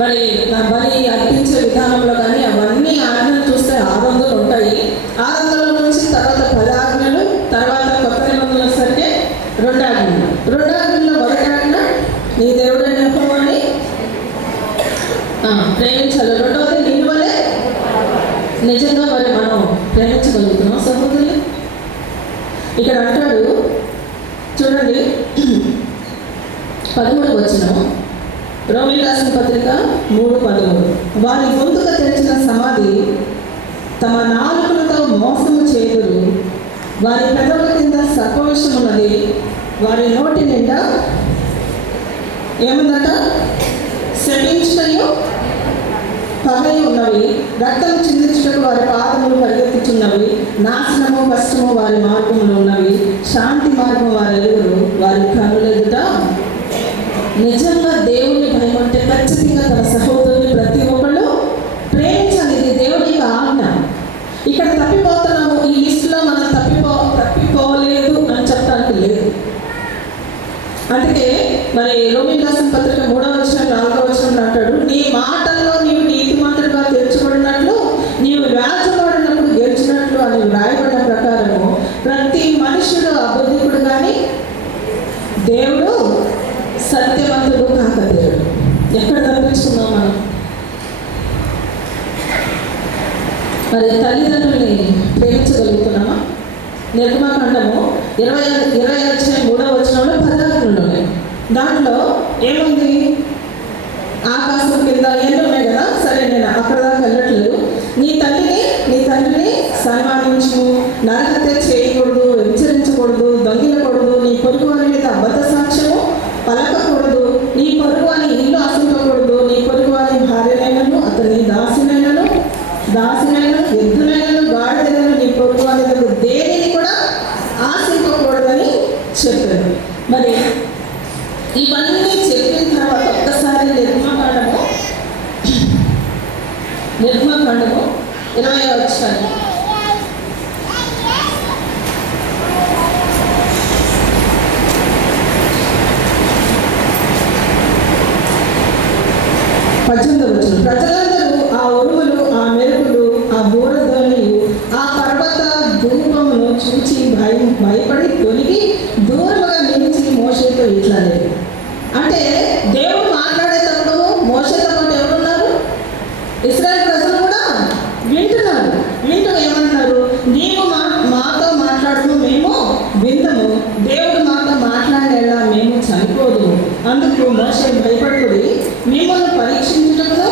మరి బలి అర్పించే విధానంలో కానీ అవన్నీ ఆజ్ఞలు చూస్తే 600 ఉంటాయి. 600 నుంచి తర్వాత 10 ఆజ్ఞలు, తర్వాత కొత్త నిబంధనలు సరిగ్గా 2 ఆజ్ఞలు. 2 ఆజ్ఞల్లో మొదటి ఆజ్ఞ నీ దేవుడైన యెహోవాని ప్రేమించాలి. రెండవది నీ వలె నిజంగా మరి మనం ప్రేమించగలుగుతున్నాం సహోదరులు. ఇక్కడ అంటాడు చూడండి 13వ వచనం, రోమీయులకు రాసిన పత్రిక 3:13. వారి గొంతుక తెరిచిన సమాధి తమ నాలుకలతో మోసము చేదురు, వారి పెదవుల కింద సర్పవిషం ఉన్నది, వారి నోటి నిండా ఏముందట? శపించుటయు పగై ఉన్నవి, రక్తం చిందించుటకు వారి పాదములు పరిగెత్తుచున్నవి, నాశనము కష్టము వారి మార్గములు ఉన్నవి, శాంతి మార్గం వారు ఎదురు, వారి కన్నుల ఎదుట. నిజంగా దేవుని భయం అంటే ఖచ్చితంగా తన సహోదరుని ప్రతి ఒక్కళ్ళు ప్రేమించాలి. ఇది దేవుని యొక్క ఆజ్ఞ. ఇక్కడ తప్పిపోతున్నాము, ఈ లిస్టులో మనం తప్పిపోలేదు అని చెప్పడానికి లేదు. అందుకే మరి రోమీయులకు రాసిన పత్రిక 3వ వచనం 4వ వచనం అంటాడు, నీ మాటల్లో నీవు నీతిమంతుడిగా తెచ్చుకున్నట్లు నీవు వ్యాజమాడినప్పుడు గెలిచినట్లు అని వ్రాయబడిన ప్రకారము ప్రతి మనుషుడు అబద్ధికుడు కానీ దేవుడు సత్యవంతుడు కాక దేవుడు. ఎక్కడ తప్పించుకున్నాం మనం? మరి తల్లిదండ్రుల్ని ప్రేమించగలుగుతున్నామా? నిర్గమకాండము 23వ వచనంలో 10 ఆజ్ఞలు ఉన్నాయి. దాంట్లో ఏముంది? ఆకాశం కింద ఎన్ని ఉన్నాయి కదా, సరే నేను అక్కడ దాకా వెళ్ళట్లేదు. నీ తండ్రిని సన్మానించు, నరహత్య చేయకూడదు, వ్యభిచరించకూడదు, దొంగిలకూడదు, నీ పొరుగు వారి మీద అబద్ధ సాక్ష్యము పలకకూడదు, నీ పొరుగు వారి ఇల్లు ఆశించకూడదు, నీ పొరుగు వారి భార్యనైనను అతని దాసినైనను ఎద్దునైనను గాడిదైనను నీ పొరుగు వారి దగ్గర దేనిని కూడా ఆశించకూడదని చెప్పారు. మరి ఇవన్నీ చెప్పిన తర్వాత ఒక్కసారి నిర్గమకాండము 20వ వచనం, ప్రజలందరూ ఆ ఉరుములు, ఆ మెరుపులు, ఆ బూరధ్వనియు, ఆ పర్వత ధూపమును చూచి భయపడి తొలిగి దూరముగా నిలిచి మోషేతో ఇట్లా లేదు. అంటే దేవుడు మాట్లాడేటప్పుడు మోషేతో పాటు ఎవరున్నారు? ఇశ్రాయేలు ప్రజలు కూడా వింటున్నారు. వింటూ ఏమంటున్నారు? నీవు మాతో మాట్లాడము, మేము విందము, దేవుడు మాతో మాట్లాడేలా మేము చనిపోదు. అందుకు మోషే భయపడుకుడి, మిమ్మల్ని పరీక్షించుటకును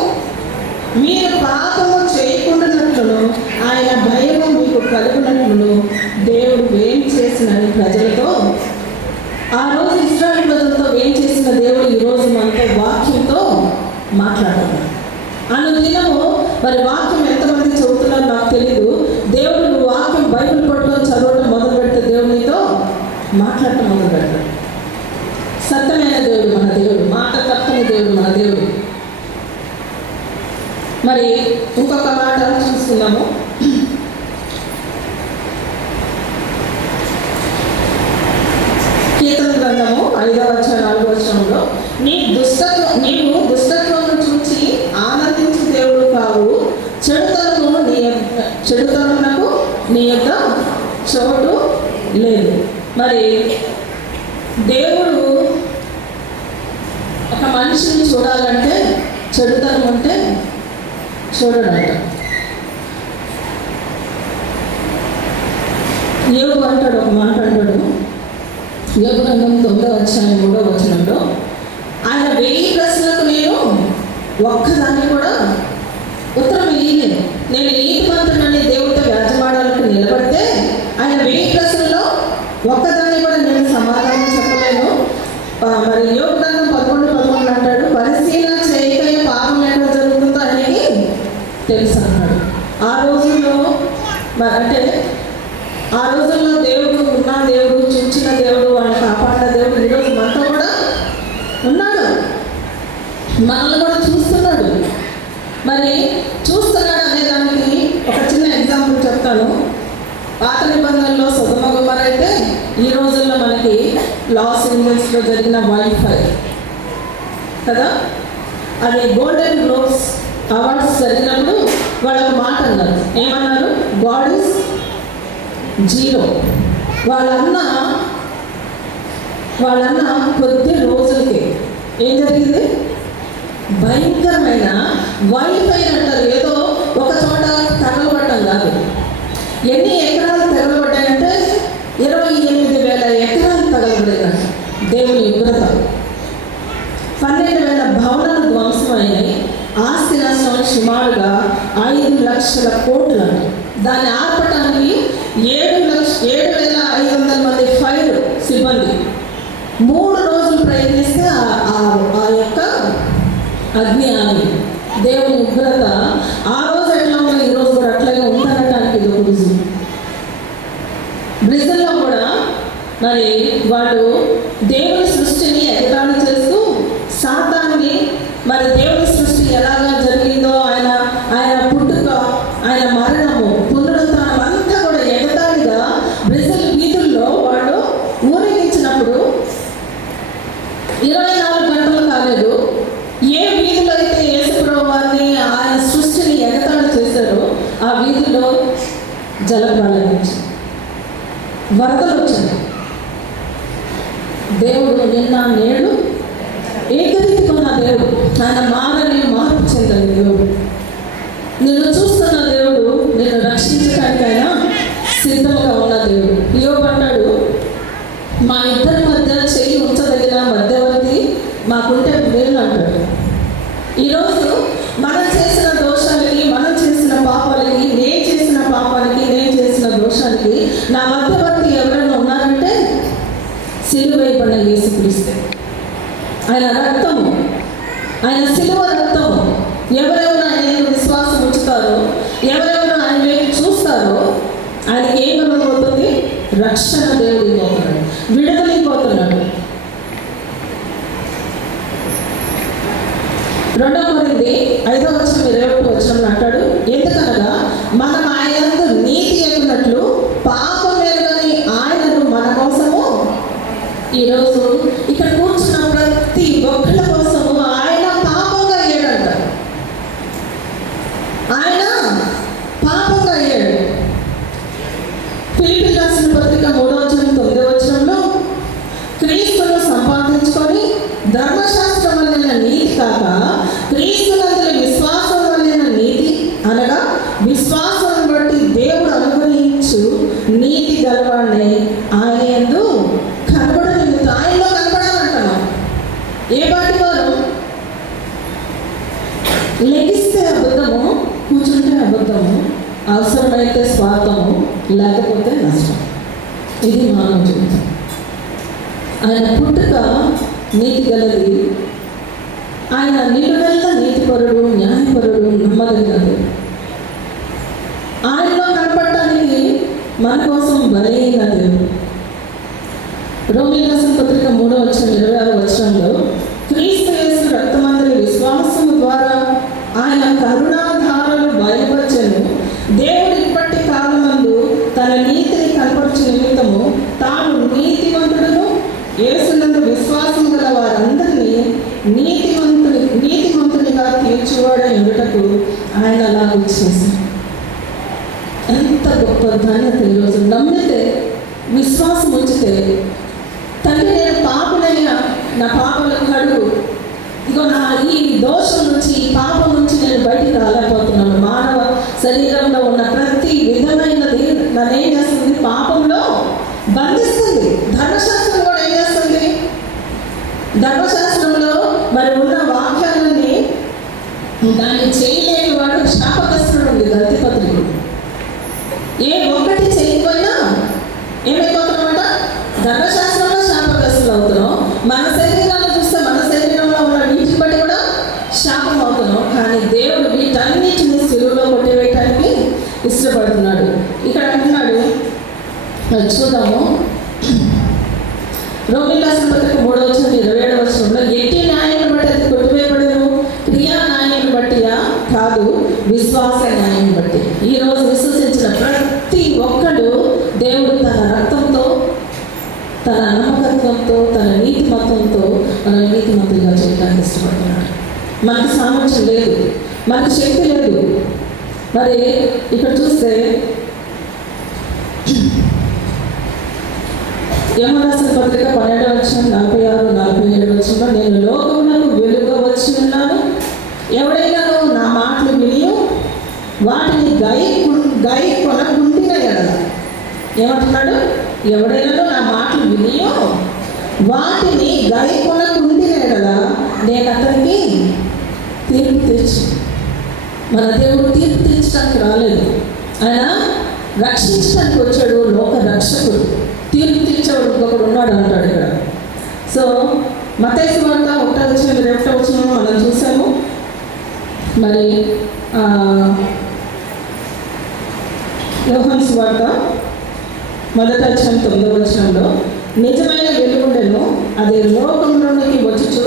మీరు పాపము చేయకుండానట్లును ఆయన భయము మీకు కలుగునట్లును దేవుడు ఏం చేసినని ప్రజలతో, ఆ రోజు ఇశ్రాయేలు ప్రజలతో ఏం చేసిన దేవుడు ఈరోజు మనతో వాక్యంతో మాట్లాడుతున్నాడు. అనుదినము మరి వాక్యం ఎంతమంది చదువుతున్నారో నాకు తెలియదు. దేవుడు నువ్వు వాక్యం బైబిల్ పట్టుకొని చదవటం మొదలు పెడితే దేవునితో మాట్లాడటం మొదలు పెడతాడు. సత్యమైన దేవుడు మన దేవుడు, మాట తప్పని దేవుడు మన దేవుడు. మరి ఇంకొక మాట చూస్తున్నాము. కీర్తన గ్రంథము 5వ అధ్యాయం 4వ వచనంలో, నీవు దుష్టత్వమును చూచి ఆనందించు దేవుడు కావు, చెడుతనమునకు నీ యొక్క చోటు లేదు. మరి దేవుడు ఒక మనిషిని చూడాలంటే చెడుతనం అంటే చూడడంట. యోగు అంటాడు, ఒక మాట అంటాడు, యోగు గ్రంథం 9వ అధ్యాయం 3వ వచనంలో, ఆయన 1000 ప్రశ్నలకు నేను ఒక్కదాన్ని కూడా ఉత్తరం ఇయ్యలేదు. నేను నీతిమంతుడని దేవుడితో వ్యాజమాడాలకు నిలబడితే ఆయన 1000 ప్రశ్నల్లో ఒక్కదాన్ని కూడా నేను సమాధానం చెప్పలేను. మనల్ని కూడా చూస్తున్నాడు. మరి చూస్తున్నాడు అనే దానికి ఒక చిన్న ఎగ్జాంపుల్ చెప్తాను. పాత నిబంధనలో సొదొమ గొమొర్రా అయితే ఈ రోజుల్లో మనకి లాస్ ఏంజల్స్లో జరిగిన వైల్డ్ ఫైర్ కదా, అది గోల్డెన్ గ్లోబ్స్ అవార్డ్స్ జరిగినప్పుడు వాళ్ళు ఒక మాట అన్నారు. ఏమన్నారు? God is zero. వాళ్ళన్న కొద్ది రోజులకి ఏం జరిగింది? భయంకరమైన వైల్డ్ ఫైర్ అంటారు. ఏదో ఒక చోట తగలబడటం కాదు. ఎన్ని ఎకరాలు తగలబడ్డాయంటే 28,000 ఎకరాలు తగలబడినాయి. దేవుని ఉగ్రత. 12,000 భవనాలు ధ్వంసమైనాయి. ఆస్తి నష్టం సుమారుగా 5 లక్షల కోట్లు. దాన్ని ఆపటానికి 7,500 మంది ఫైర్ సిబ్బంది 3 రోజులు ప్రయత్నిస్తే ఆ యొక్క అగ్ని ఆగి దేవుని ఉగ్రత ఆ రోజు ఎట్లా ఉంది, ఈరోజు కూడా అట్లాగే ఉందనడానికి ఇది ఒక రుజువు. బ్రెజిల్లో కూడా మరి వాళ్ళు దేవుని సృష్టిని ఎగతాళి చేస్తూ సాతాన్ని మరి దేవుని సృష్టి ఎలాగా జరిగిందో ఆయన పుట్టుక, ఆయన మరణము, పునరుత్థానం అంతా కూడా ఎగతాళిగా బ్రెజిల్ వీధుల్లో వాళ్ళు ఊరేగించినప్పుడు 24 గంటలు కాలేదు. ఏ వీధిలో అయితే యేసుప్రభువు వారిని ఆయన సృష్టిని ఎగతాళి చేశారో ఆ వీధిలో జలప్రళయం వచ్చింది, వరదలు వచ్చాయి. దేవుడు నిన్న నేడు ఏకరీతిగా ఉన్న దేవుడు. ఆయన మార్పు చెందని దేవుడు. నిన్ను చూస్తున్న దేవుడు, నిన్ను రక్షించడానికి ఆయన సిద్ధంగా ఉన్న దేవుడు. యోబు అంటాడు, మా ఇద్దరి మధ్య చెయ్యి ఉంచదగిన మధ్యవర్తి మాకుంటే మేలు అంటాడు. ఈరోజు మనం చేసిన దోషాలకి, మనం చేసిన పాపాలకి, నేను చేసిన పాపాలకి, నేను చేసిన దోషాలకి నా మధ్యవర్తి ఎవరైనా ఉన్నారంటే సిలువ వేయబడిన యేసుక్రీస్తు. ఆయన రక్తము, ఆయన సిలువ రక్తము. ఎవరెవరు ఆయన విశ్వాసం ఉంచుతారో, ఎవరెవరు ఆయన వైపు చూస్తారో ఆయనకి ఏం కలగబోతుంది? రక్షణ దేవుడు ఇవ్వబోతున్నాడు, విడుదల ఇవ్వబోతున్నాడు. 2 కొరింథీ 5:21 అంటాడు, ఎందుకనగా మనం ఆయనందు నీతి ఎగినట్లు పాపం ఎరుగని ఆయనను మన కోసము, ఈరోజు ఇక్కడ కూర్చున్న ప్రతి ఒక్కళ్ళ కోసము ఆయన పాపంగా అయ్యాడంట. ఆయన పాపంగా అయ్యాడు. ఫిలిప్పీయులకు రాసిన పత్రిక 3:9 క్రీస్తును సంపాదించుకొని ధర్మశాస్త్రం వలన నీతి కాక క్రీస్తునందుల విశ్వాసం వలన నీతి అనగా విశ్వాసం బట్టి దేవుడు అనుగ్రహించు నీతి గలవాడిని ఆయన యందు కనబడ నిమిత్తం, ఆయనలో కనబడాలంటున్నాం. ఏ పాటి వారు లెగిస్తే అబద్ధము, కూర్చుంటే అబద్ధము, అవసరమైతే స్వార్థము, లేకపోతే నష్టం. ఇది మానవ జీవితం. ఆయన పుట్టుక నీతి గలది. ఆయన నిలువెల్ల నీతిపరుడు, న్యాయపరుడు, నమ్మదగినది. ఆయనలో కనపడటానికి మన కోసం బలైన దేవుడు. రోమీయులకు రాసిన పత్రిక 3:26 క్రీస్తు యేసు రక్తమందరి విశ్వాసము ద్వారా ఆయన కరుణాధారలు బయలుపరచెను. దేవుడు ఇప్పటి కాలమందు తన నీతిని కనపరచు నిమిత్తము తాను నీతిమంతుడును యేసునందు విశ్వాసం గల వారందరినీ నీతిమంతునిగా తీర్చువాడు ఎదుటకు ఆయన అలాగ చేశాడు. ఎంత గొప్ప ధన్యత! ఈరోజు నమ్మితే, విశ్వాసం ఉంచితే, తండ్రి నేను పాపనైనా నా పాపలకు కడుగు, ఇగో నా ఈ దోషం నుంచి, ఈ పాపం నుంచి నేను బయటికి రాలేకపోతున్నాను. మానవ శరీరంలో ఉన్న ప్రతి విధమైనది నన్ను ఏం చేస్తుంది? పాపంలో బంధిస్తుంది. ధర్మశాస్త్రం కూడా ఏం చేస్తుంది? ధర్మశాస్త్రంలో మరి ఉన్న వాక్యాలన్నీ దాన్ని చేయలేని వాడు శాపగ్రస్తుడు ఉంది. గల్తీపత్రికుడు ఏ ఒక్కటి చేయకపోయినా ఏమైపోతున్నామట? ధర్మశాస్త్రంలో శాపగ్రస్తులు అవుతున్నాం. మన శరీరాన్ని చూస్తే మన శరీరంలో ఉన్న వీటిని బట్టి కూడా శాపం అవుతున్నాం. కానీ దేవుడు వీటన్నిటిని సిలువలో కొట్టివేయటానికి ఇష్టపడుతున్నాడు. ఇక్కడ అంటున్నాడు, చూద్దాము. రోమీయులకు రాసిన పత్రిక 3:27 ఎట్టి న్యాయాన్ని బట్టి అది కొట్టివేయబడను, కాదు, విశ్వాస న్యాయం బట్టి. ఈరోజు విశ్వసించిన ప్రతి ఒక్కడు దేవుడు తన రక్తంతో, తన నమ్మకత్వంతో, తన నీతిమత్వంతో మన నీతిమంతులుగా చేయడానికి ఇష్టపడుతున్నాడు. మనకు సామర్థ్యం లేదు, మనకు శక్తి లేదు. మరి ఇక్కడ చూస్తే యోహాను రాసిన పత్రిక 12:46-47 నేను లోకమునకు వెలుగుగా వచ్చి ఉన్నాను, ఎవడైనా నా మాటలు విని వాటిని గై కొనకుండిన ఎడల, ఏమంటున్నాడు? ఎవడైనా నా మాటలు విని వాటిని గై కొనకుండిన ఎడల నేను అతనికి తీర్పు తీర్చు. మన దేవుడు తీర్పు తీర్చడానికి రాలేదు, ఆయన రక్షించడానికి వచ్చాడు. లోక రక్షకుడు, తీర్పు తీర్చేవాడు ఇంకొకడు ఉన్నాడు అంటాడు ఇక్కడ. సో మత్తయి సువార్త 1:2 మనం చూసాము. మరి యోహాను సువార్త 1:9 నిజమైన వెలుగుండెను, అది లోకంలోనికి వచ్చుచు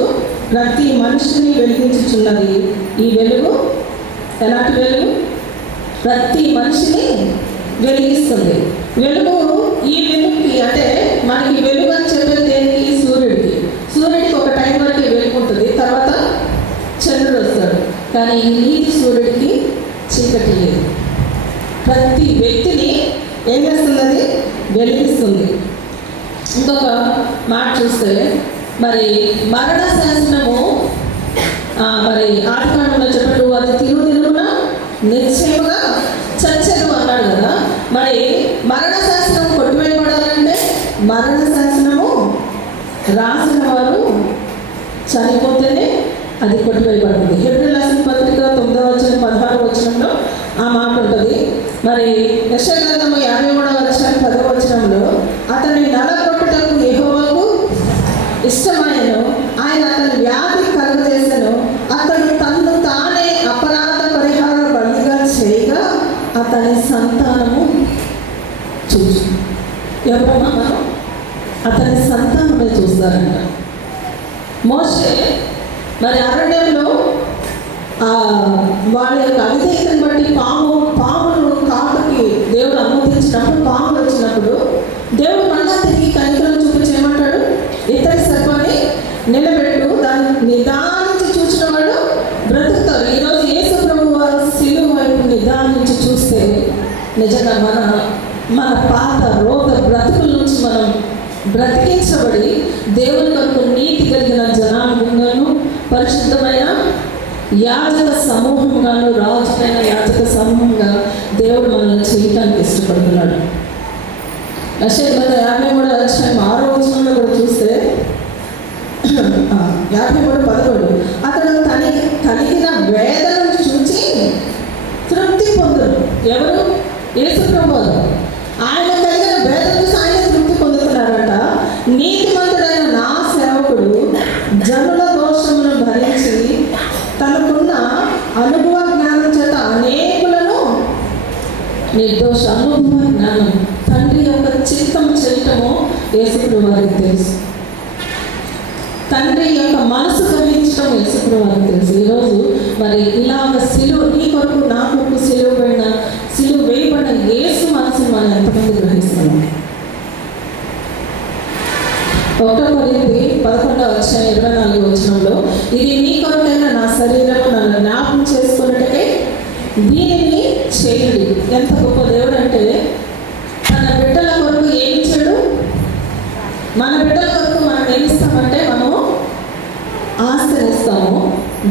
ప్రతి మనిషిని వెలిగించుచున్నది. ఈ వెలుగు ఎలాంటి వెలుగు? ప్రతి మనిషిని వెలిగిస్తుంది. వెలుగు, ఈ వెలుగుకి అంటే మనకి వెలుగు అని చెప్పేది దేనికి? సూర్యుడికి ఒక టైం వరకు వెలుగు ఉంటుంది, తర్వాత చంద్రుడు వస్తాడు. కానీ ఈ నీతి సూర్యుడికి చీకటి లేదు. ప్రతి వ్యక్తిని ఏం చేస్తుంది? అది వెలిగిస్తుంది. ఇంకొక మాట చూస్తే మరి మరణ శాసనము మరి ఆదికాండంలో చెప్పట్టు అది తిరుగున నిశ్చయముగా చచ్చదు అన్నాడు కదా. మరి మరణ శాసనం కొట్టివేయబడాలంటే మరణ శాసనము రాసిన వారు చనిపోతేనే అది కొట్టివేయబడుతుంది. హెబ్రీయుల రాసిన పత్రిక 9:16 ఆ మాట ఉంటుంది. మరి యెషయా గ్రంథము 53:10 అతన్ని నలగొట్టుటకు యెహోవాకు ఇష్టమైనను, ఆయన అతని వ్యాధి కలుగజేసెను. అతడు తన్ను తానే అపరాధ పరిహార బలిగా చేయగా అతని సంతానము చూసు. ఎవరన్నా మనం అతని సంతానమే చూస్తారంట. మోషే మరి అరణ్యంలో వాళ్ళ యొక్క అవిధేయతను బట్టి పాములు కాటుకి దేవుడు అనుమతించినప్పుడు, పాములు వచ్చినప్పుడు దేవుడు మళ్ళా తిరిగి కనికరం చూపించేయమంటాడు, ఇతర సర్పాన్ని నిలబెట్టు, దాన్ని నిదానించి చూసిన వాడు బ్రతుకుతారు. ఈరోజు యేసు ప్రభు వారు శిలువ వైపు నిదానించి చూస్తే నిజంగా మన పాత రోగ బ్రతుకుల నుంచి మనం బ్రతికించబడి దేవుని కొరకు నీతి కలిగిన జనాంగంగాను, పరిశుద్ధమైన యాజక సమూహంగాను, రాజులైన యాజక సమూహంగా దేవుడు మనల్ని చేయటానికి ఇష్టపడుతున్నాడు. యెషయా 53:6 కూడా చూస్తే 53:11 అతడు కలిగిన వేదనను చూచి తృప్తి పొందును. ఎవరు? యేసు ప్రభువు. ఆయన కలిగిన వేదన చూసి ఆయన తృప్తి పొందుతున్నారట. నీతిమంతుడైన నా సేవకుడు జనుల దోషమును భరించి తనకున్న అనుభవ జ్ఞానం చేత అనేకులను నిర్దోష అనుభవ జ్ఞానం, తండ్రి యొక్క చిత్తం చేయటము యేసుప్రభువు వారికి తెలుసు. తండ్రి యొక్క మనసు గ్రహించడం యేసుప్రభువు వారికి తెలుసు. ఈరోజు మరి ఇలాగ సిలువ, నీ కొరకు నా కొరకు సిలువ వేయబడిన యేసు మనసును మనం ఎంతమంది గ్రహిస్తున్నాం? 1 కొరింథీ 11:24 ఇది నీ కొరకైన నా శరీరము నన్ను జ్ఞాపకం చేసుకున్నట్టుకే దీనిని చేయుడి. ఎంత గొప్ప దేవుడు అంటే తన బిడ్డల కొరకు ఏమి ఇచ్చాడు? మన బిడ్డల కొరకు మనం ఏమిస్తామంటే మనము ఆశ్రయిస్తాము.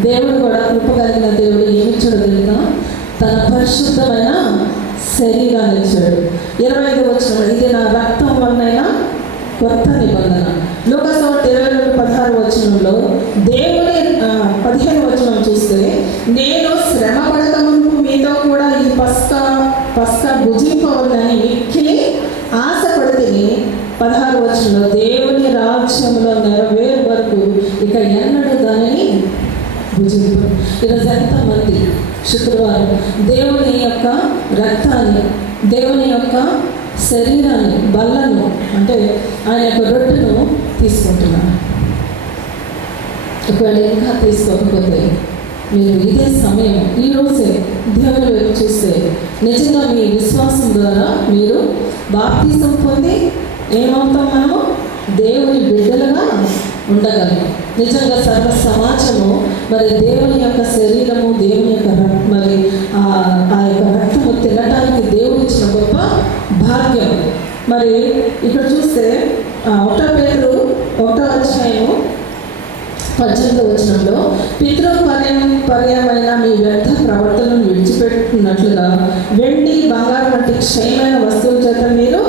దేవుడు కూడా కృప కలిగిన దేవుడు ఏమిచ్చాడు తెలుసా? తన పరిశుద్ధమైన శరీరాన్ని ఇచ్చాడు. 25 ఇది నా రక్తం వలనైనా కొత్త నిబంధన. లూకాసు సువార్త 22:16 దేవుని 15 చూస్తే నేను శ్రమ పడక మునుపు మీతో కూడా ఈ పస్కా భుజింపవలనని మిక్కిలి ఆశపడితిని. 16 దేవుని రాజ్యంలో నెరవేరు వరకు ఇక ఎన్నడూ దానిని భుజింపు. ఈరోజు ఎంతమంది శుక్రవారం దేవుని యొక్క రక్తాన్ని, దేవుని యొక్క శరీరాన్ని, బల్లను అంటే ఆయన యొక్క రొట్టెను తీసుకుంటున్నాను. ఒకవేళ ఇంకా తీసుకోకపోతే మీరు ఇదే సమయం ఈ రోజే దేవుని వైపు చూస్తే నిజంగా మీ విశ్వాసం ద్వారా మీరు బాప్తిసం పొంది ఏమవుతాం, మనము దేవుని బిడ్డలుగా ఉండగలం. నిజంగా సర్వ సమాజము మరి దేవుని యొక్క శరీరము, దేవుని యొక్క మరి ఆ యొక్క రక్తము తినటానికి దేవుడు ఇచ్చిన గొప్ప భాగ్యం. మరి ఇక్కడ చూస్తే 1 పేతురు 1వ అధ్యాయము 18వ వచనంలో పర్యమైన మీ వ్యర్థ ప్రవర్తనను విడిచిపెట్టుకున్నట్లుగా వెండి బంగారం వంటి క్షయమైన వస్తువుల చేత మీరు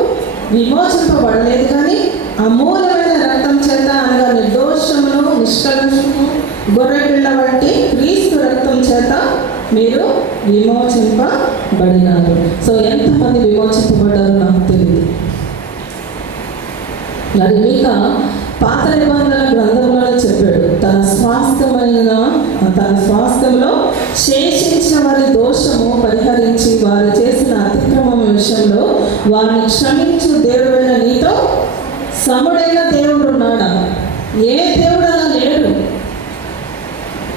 విమోచింపబడలేదు, కానీ అమూల్యమైన రక్తం చేత అనగా నిర్దోషమును నిష్కలంకము గొర్రెపిల్ల వంటి క్రీస్తు రక్తం చేత మీరు విమోచింపబడినారు. సో ఎంతమంది విమోచింపబడ్డారో నాకు తెలియదు. మరి మీక పాత నిబంధనల గ్రంథంలో చెప్పాడు, తన స్వాస్థ్యంలో శేషించిన వారి దోషము పరిహరించి వారు చేసిన అతిక్రమం విషయంలో వారిని క్షమించు దేవుడైన నీతో సముడైన దేవుడు ఉన్నాడా? ఏ దేవుడు అలా లేడు.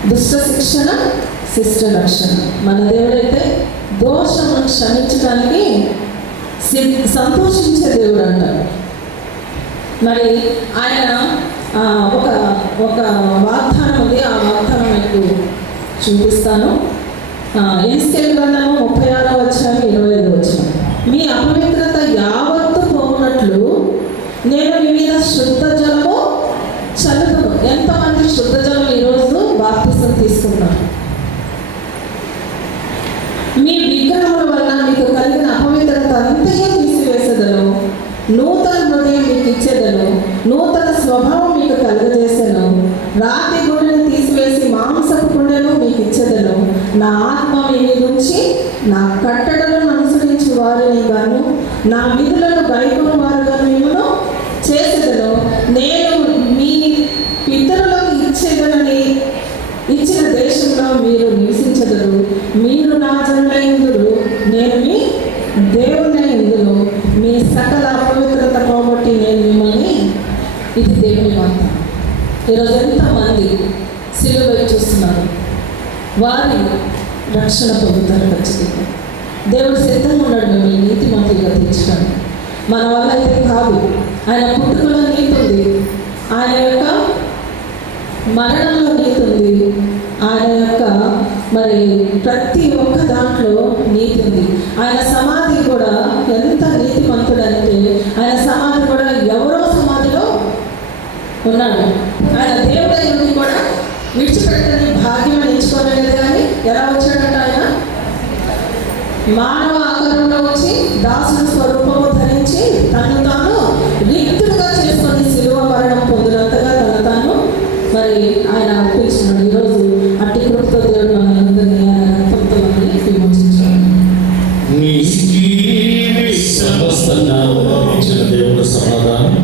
దుష్ట శిక్షణ, శిష్ట రక్షణ. మన దేవుడైతే దోషమును క్షమించడానికి సంతోషించే దేవుడు అంటారు. మరి ఆయన ఒక వాగ్దానం ఉంది, ఆ వాగ్దానం మీకు చూపిస్తాను. ఎహెజ్కేలు గ్రంథము 36వ అధ్యాయం 25వ వచనం. మీ అపవిత్రత యావత్తు పోనట్లు నేను మీ మీద శుద్ధ జలము చల్లుతాను. ఎంతమంది శుద్ధ జలం ఈరోజు బాప్తిసం తీసుకున్నారు? మీ విగ్రహముల వల్ల మీకు కలిగిన అపవిత్రత అంతయే తీసివేసేదను, నూతన హృదయం మీకు ఇచ్చేదను, నూతన స్వభావం మీకు కలుగజేసెను, రాతి గుండెను తీసివేసి మాంసపు గుండెను మీకు ఇచ్చేదను, నా ఆత్మ మీ మీద ఉంచి నా కట్టడలను అనుసరించి వారిని గాను నా విధులను గైకొన్న వారుగా మిమ్మల్ని చేసేదను. నేను మీ పితరులకు ఇచ్చిన దేశంలో మీరు నివసించదరు, మీరు నా జనులైందురు, నేను మీ దేవునైందును, మీ సకల అపవిత్రత పోగొట్టి నేను మిమ్మల్ని. ఇది దేవుని మాట. ఈరోజు ఎంతమంది సిలువ చూస్తున్నారు, వారి రక్షణ పొందుతారు. ఖచ్చితంగా దేవుడు సిద్ధంగా ఉన్నాడు మిమ్మల్ని నీతిమంతులుగా తీర్చడానికి. మన వల్ల అయితే కాదు. ఆయన పుట్టుకలో నీతి ఉంది, ఆయన యొక్క మరణంలో నీతి ఉంది, ఆయన యొక్క మరి ప్రతి ఒక్క దాంట్లో నీతి ఉంది. ఆయన సమాధి కూడా ఎంత నీతిమంతుడంటే ఆయన సమాధి కూడా ఎవరో సమాధిలో ఉన్నాడు. ఆయన దేవుడై ఉండి కూడా విడిచిపెట్టని భాగ్యం ఎంచుకోలేదు. కానీ ఎలా వచ్చాడంట? ఆయన మానవ ఆకారంలో వచ్చి దాసుల స్వరూపము ధరించి తను తాను రిక్తుడుగా చేసుకొని శిలువ మరణం పొందినంతగా తను తాను మరి ఆయన అర్పించినాడు. ఈరోజు అట్టి కృపతో దేవుడు మనందరినీ ఆయన రక్తంతో మనల్ని విమోచించాడు. సమస్తంగా దేవుడు సమాధానం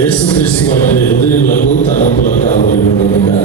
యేసుక్రీస్తు వారి హృదయములకు తలంపులకు కావాలి ఉండగా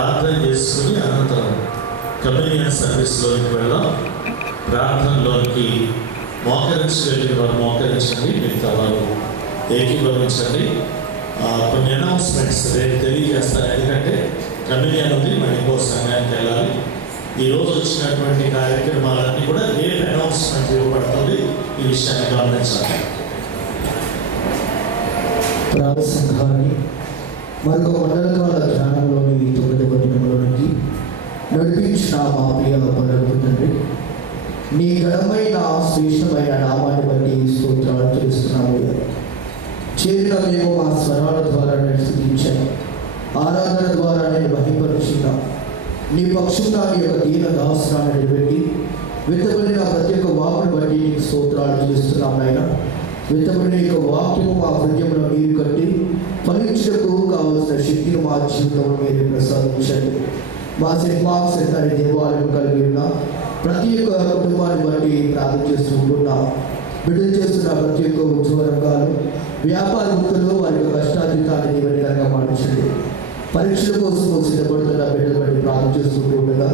ప్రార్థన చేసుకుని అనంతరం కమ్యూనియన్ సర్వీస్లోకి వెళ్దాం. ప్రార్థనలోనికి మోకరించగలిగిన వారు మోకరించండి, మిగతా వారు ఏకీభవించండి. కొన్ని అనౌన్స్మెంట్స్ రేపు తెలియజేస్తాను. ఎందుకంటే కమ్యూనియన్ ఉంది, మన ఇంకో సమయానికి వెళ్ళాలి. ఈరోజు వచ్చినటువంటి కార్యక్రమాలన్నీ కూడా రేపు అనౌన్స్మెంట్ ఇవ్వబడుతుంది. ఈ విషయాన్ని గమనించాలి. ప్రాణ సంఘాన్ని మరొక మండలకాల ధ్యానంలోని 9వ దినంలోనికి నడిపించిన మా ప్రియ పరలోకపు నీ ఘనమైన శ్రేష్టమైన నామాన్ని బట్టి స్తోత్రాలు చేస్తున్నాము. చేరిన మేము మా స్వరాల ద్వారా స్తుతించాము, ఆరాధన ద్వారా నేను మహిమపరుచున్నా. నీ పక్షంగా నీ యొక్క దీన దాసనాన్ని నిలబెట్టి విత్తబడిన ప్రతి ఒక్క వాకును బట్టి నీకు స్తోత్రాలు చేస్తున్నాం. ఆయన విత్తబడిన యొక్క వాక్యము మా హృదయంలో నీరు కట్టి ఫలించటకు కావలసిన శక్తిని మా జీవితంలో మీరే ప్రసాదించండి. మా సెట్మార్క్స్ సెంటర్ దేవాలయం కలిగి ఉన్న ప్రతి ఒక్క కుటుంబాన్ని బట్టి ప్రార్థన చేస్తుంటున్నాం. బిడ్డలు చేస్తున్న ప్రతి ఒక్క ఉద్యోగ రంగాలు, వ్యాపార వృత్తుల్లో వారి యొక్క కష్టాతీతాన్ని నివేదికగా మార్చండి. పరీక్షల కోసం సిద్ధపడుతున్న బిడ్డలు బట్టి ప్రార్థన చేస్తుంటూ ఉండగా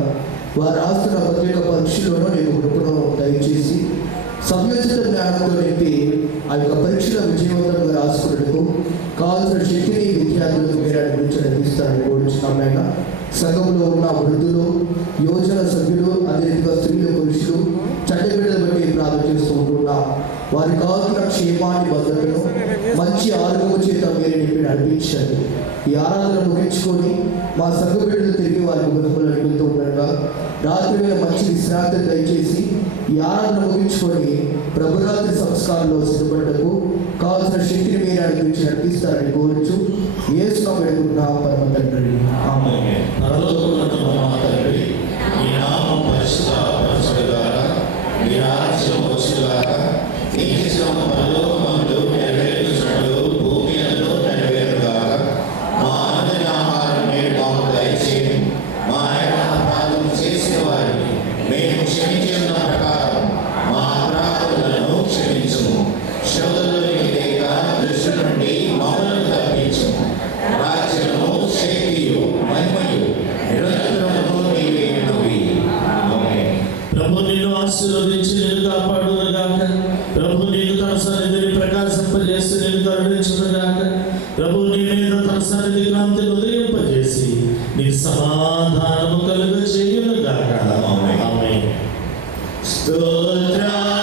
వారు రాస్తున్న ప్రతి ఒక్క పరీక్షలోనూ నేను కృపను దయచేసి సంయోజిత జ్ఞానంతో నింపి ఆ యొక్క పరీక్షల విజయవంతంగా రాసుకున్నట్టుకు కావాల్సిన శక్తిని విద్యార్థులకు మీరు అనిపించి నడిపిస్తారని కోరుచున్నామైనా సంఘంలో ఉన్న వృద్ధులు, యోజన సభ్యులు, అదేవిధంగా స్త్రీలు, పురుషులు, చట్టబిడ్డలు బట్టి ప్రార్థన చేస్తూ ఉంటున్నాం. వారికి కావాల్సిన క్షేమాన్ని, భద్రతను, మంచి ఆరోగ్యం చేత మీరు నింపి నడిపించండి. ఈ ఆరాధన ముగించుకొని మా సంఘ బిడ్డలు తిరిగి వారి గుణములు వెళ్తూ ఉండగా రాత్రి వేళ మంచి విశ్రాంతి దయచేసి ఈ ఆరాధన ముగించుకొని ప్రభురాత్రి సంస్కారంలో సిద్ధపడ్డకు కావాల్సిన శక్తిని మీరు అనిపించి నడిపిస్తారని కోరుచు యేసును వేడుకుంటున్నాం పరమ తండ్రి. ఆమేన్. పరలోకమందున్న మా తండ్రి, నీ నామం పరిశుద్ధపరచబడుగాక, నీ రాజ్యం వచ్చుగాక, నీ చిత్తము పరలోకమందు నెరవేరుచున్నట్లు భూమి యందు నెరవేరుగాక. మా అనుదిన ఆహారం నేడు మాకు దయచేయండి. మా అపరాధం చేసిన వారిని మేము క్షమించిన ప్రకారం మా అపరాధములను క్షమించుము. శోధనలోనికి తేక దృష్టి నుండి మమ్మల్ని తప్పించుము. రాజ్యము, శక్తియు, మహిమయు నిరంతరము నీవే ఉన్నవి. ఆమేన్. ప్రభు నిన్ను ఆశీర్వదించి నిన్ను కాపాడుగాక. ప్రభు నీకు తన సన్నిధిని ప్రకాశింపజేసి నిన్ను కరుణించుగాక. ప్రభు నీ మీద తన సన్నిధి కాంతిని ఉదయింపజేసి నీకు సమాధానము కలుగ చేయునుగాక. ఆమేన్. స్తోత్రం.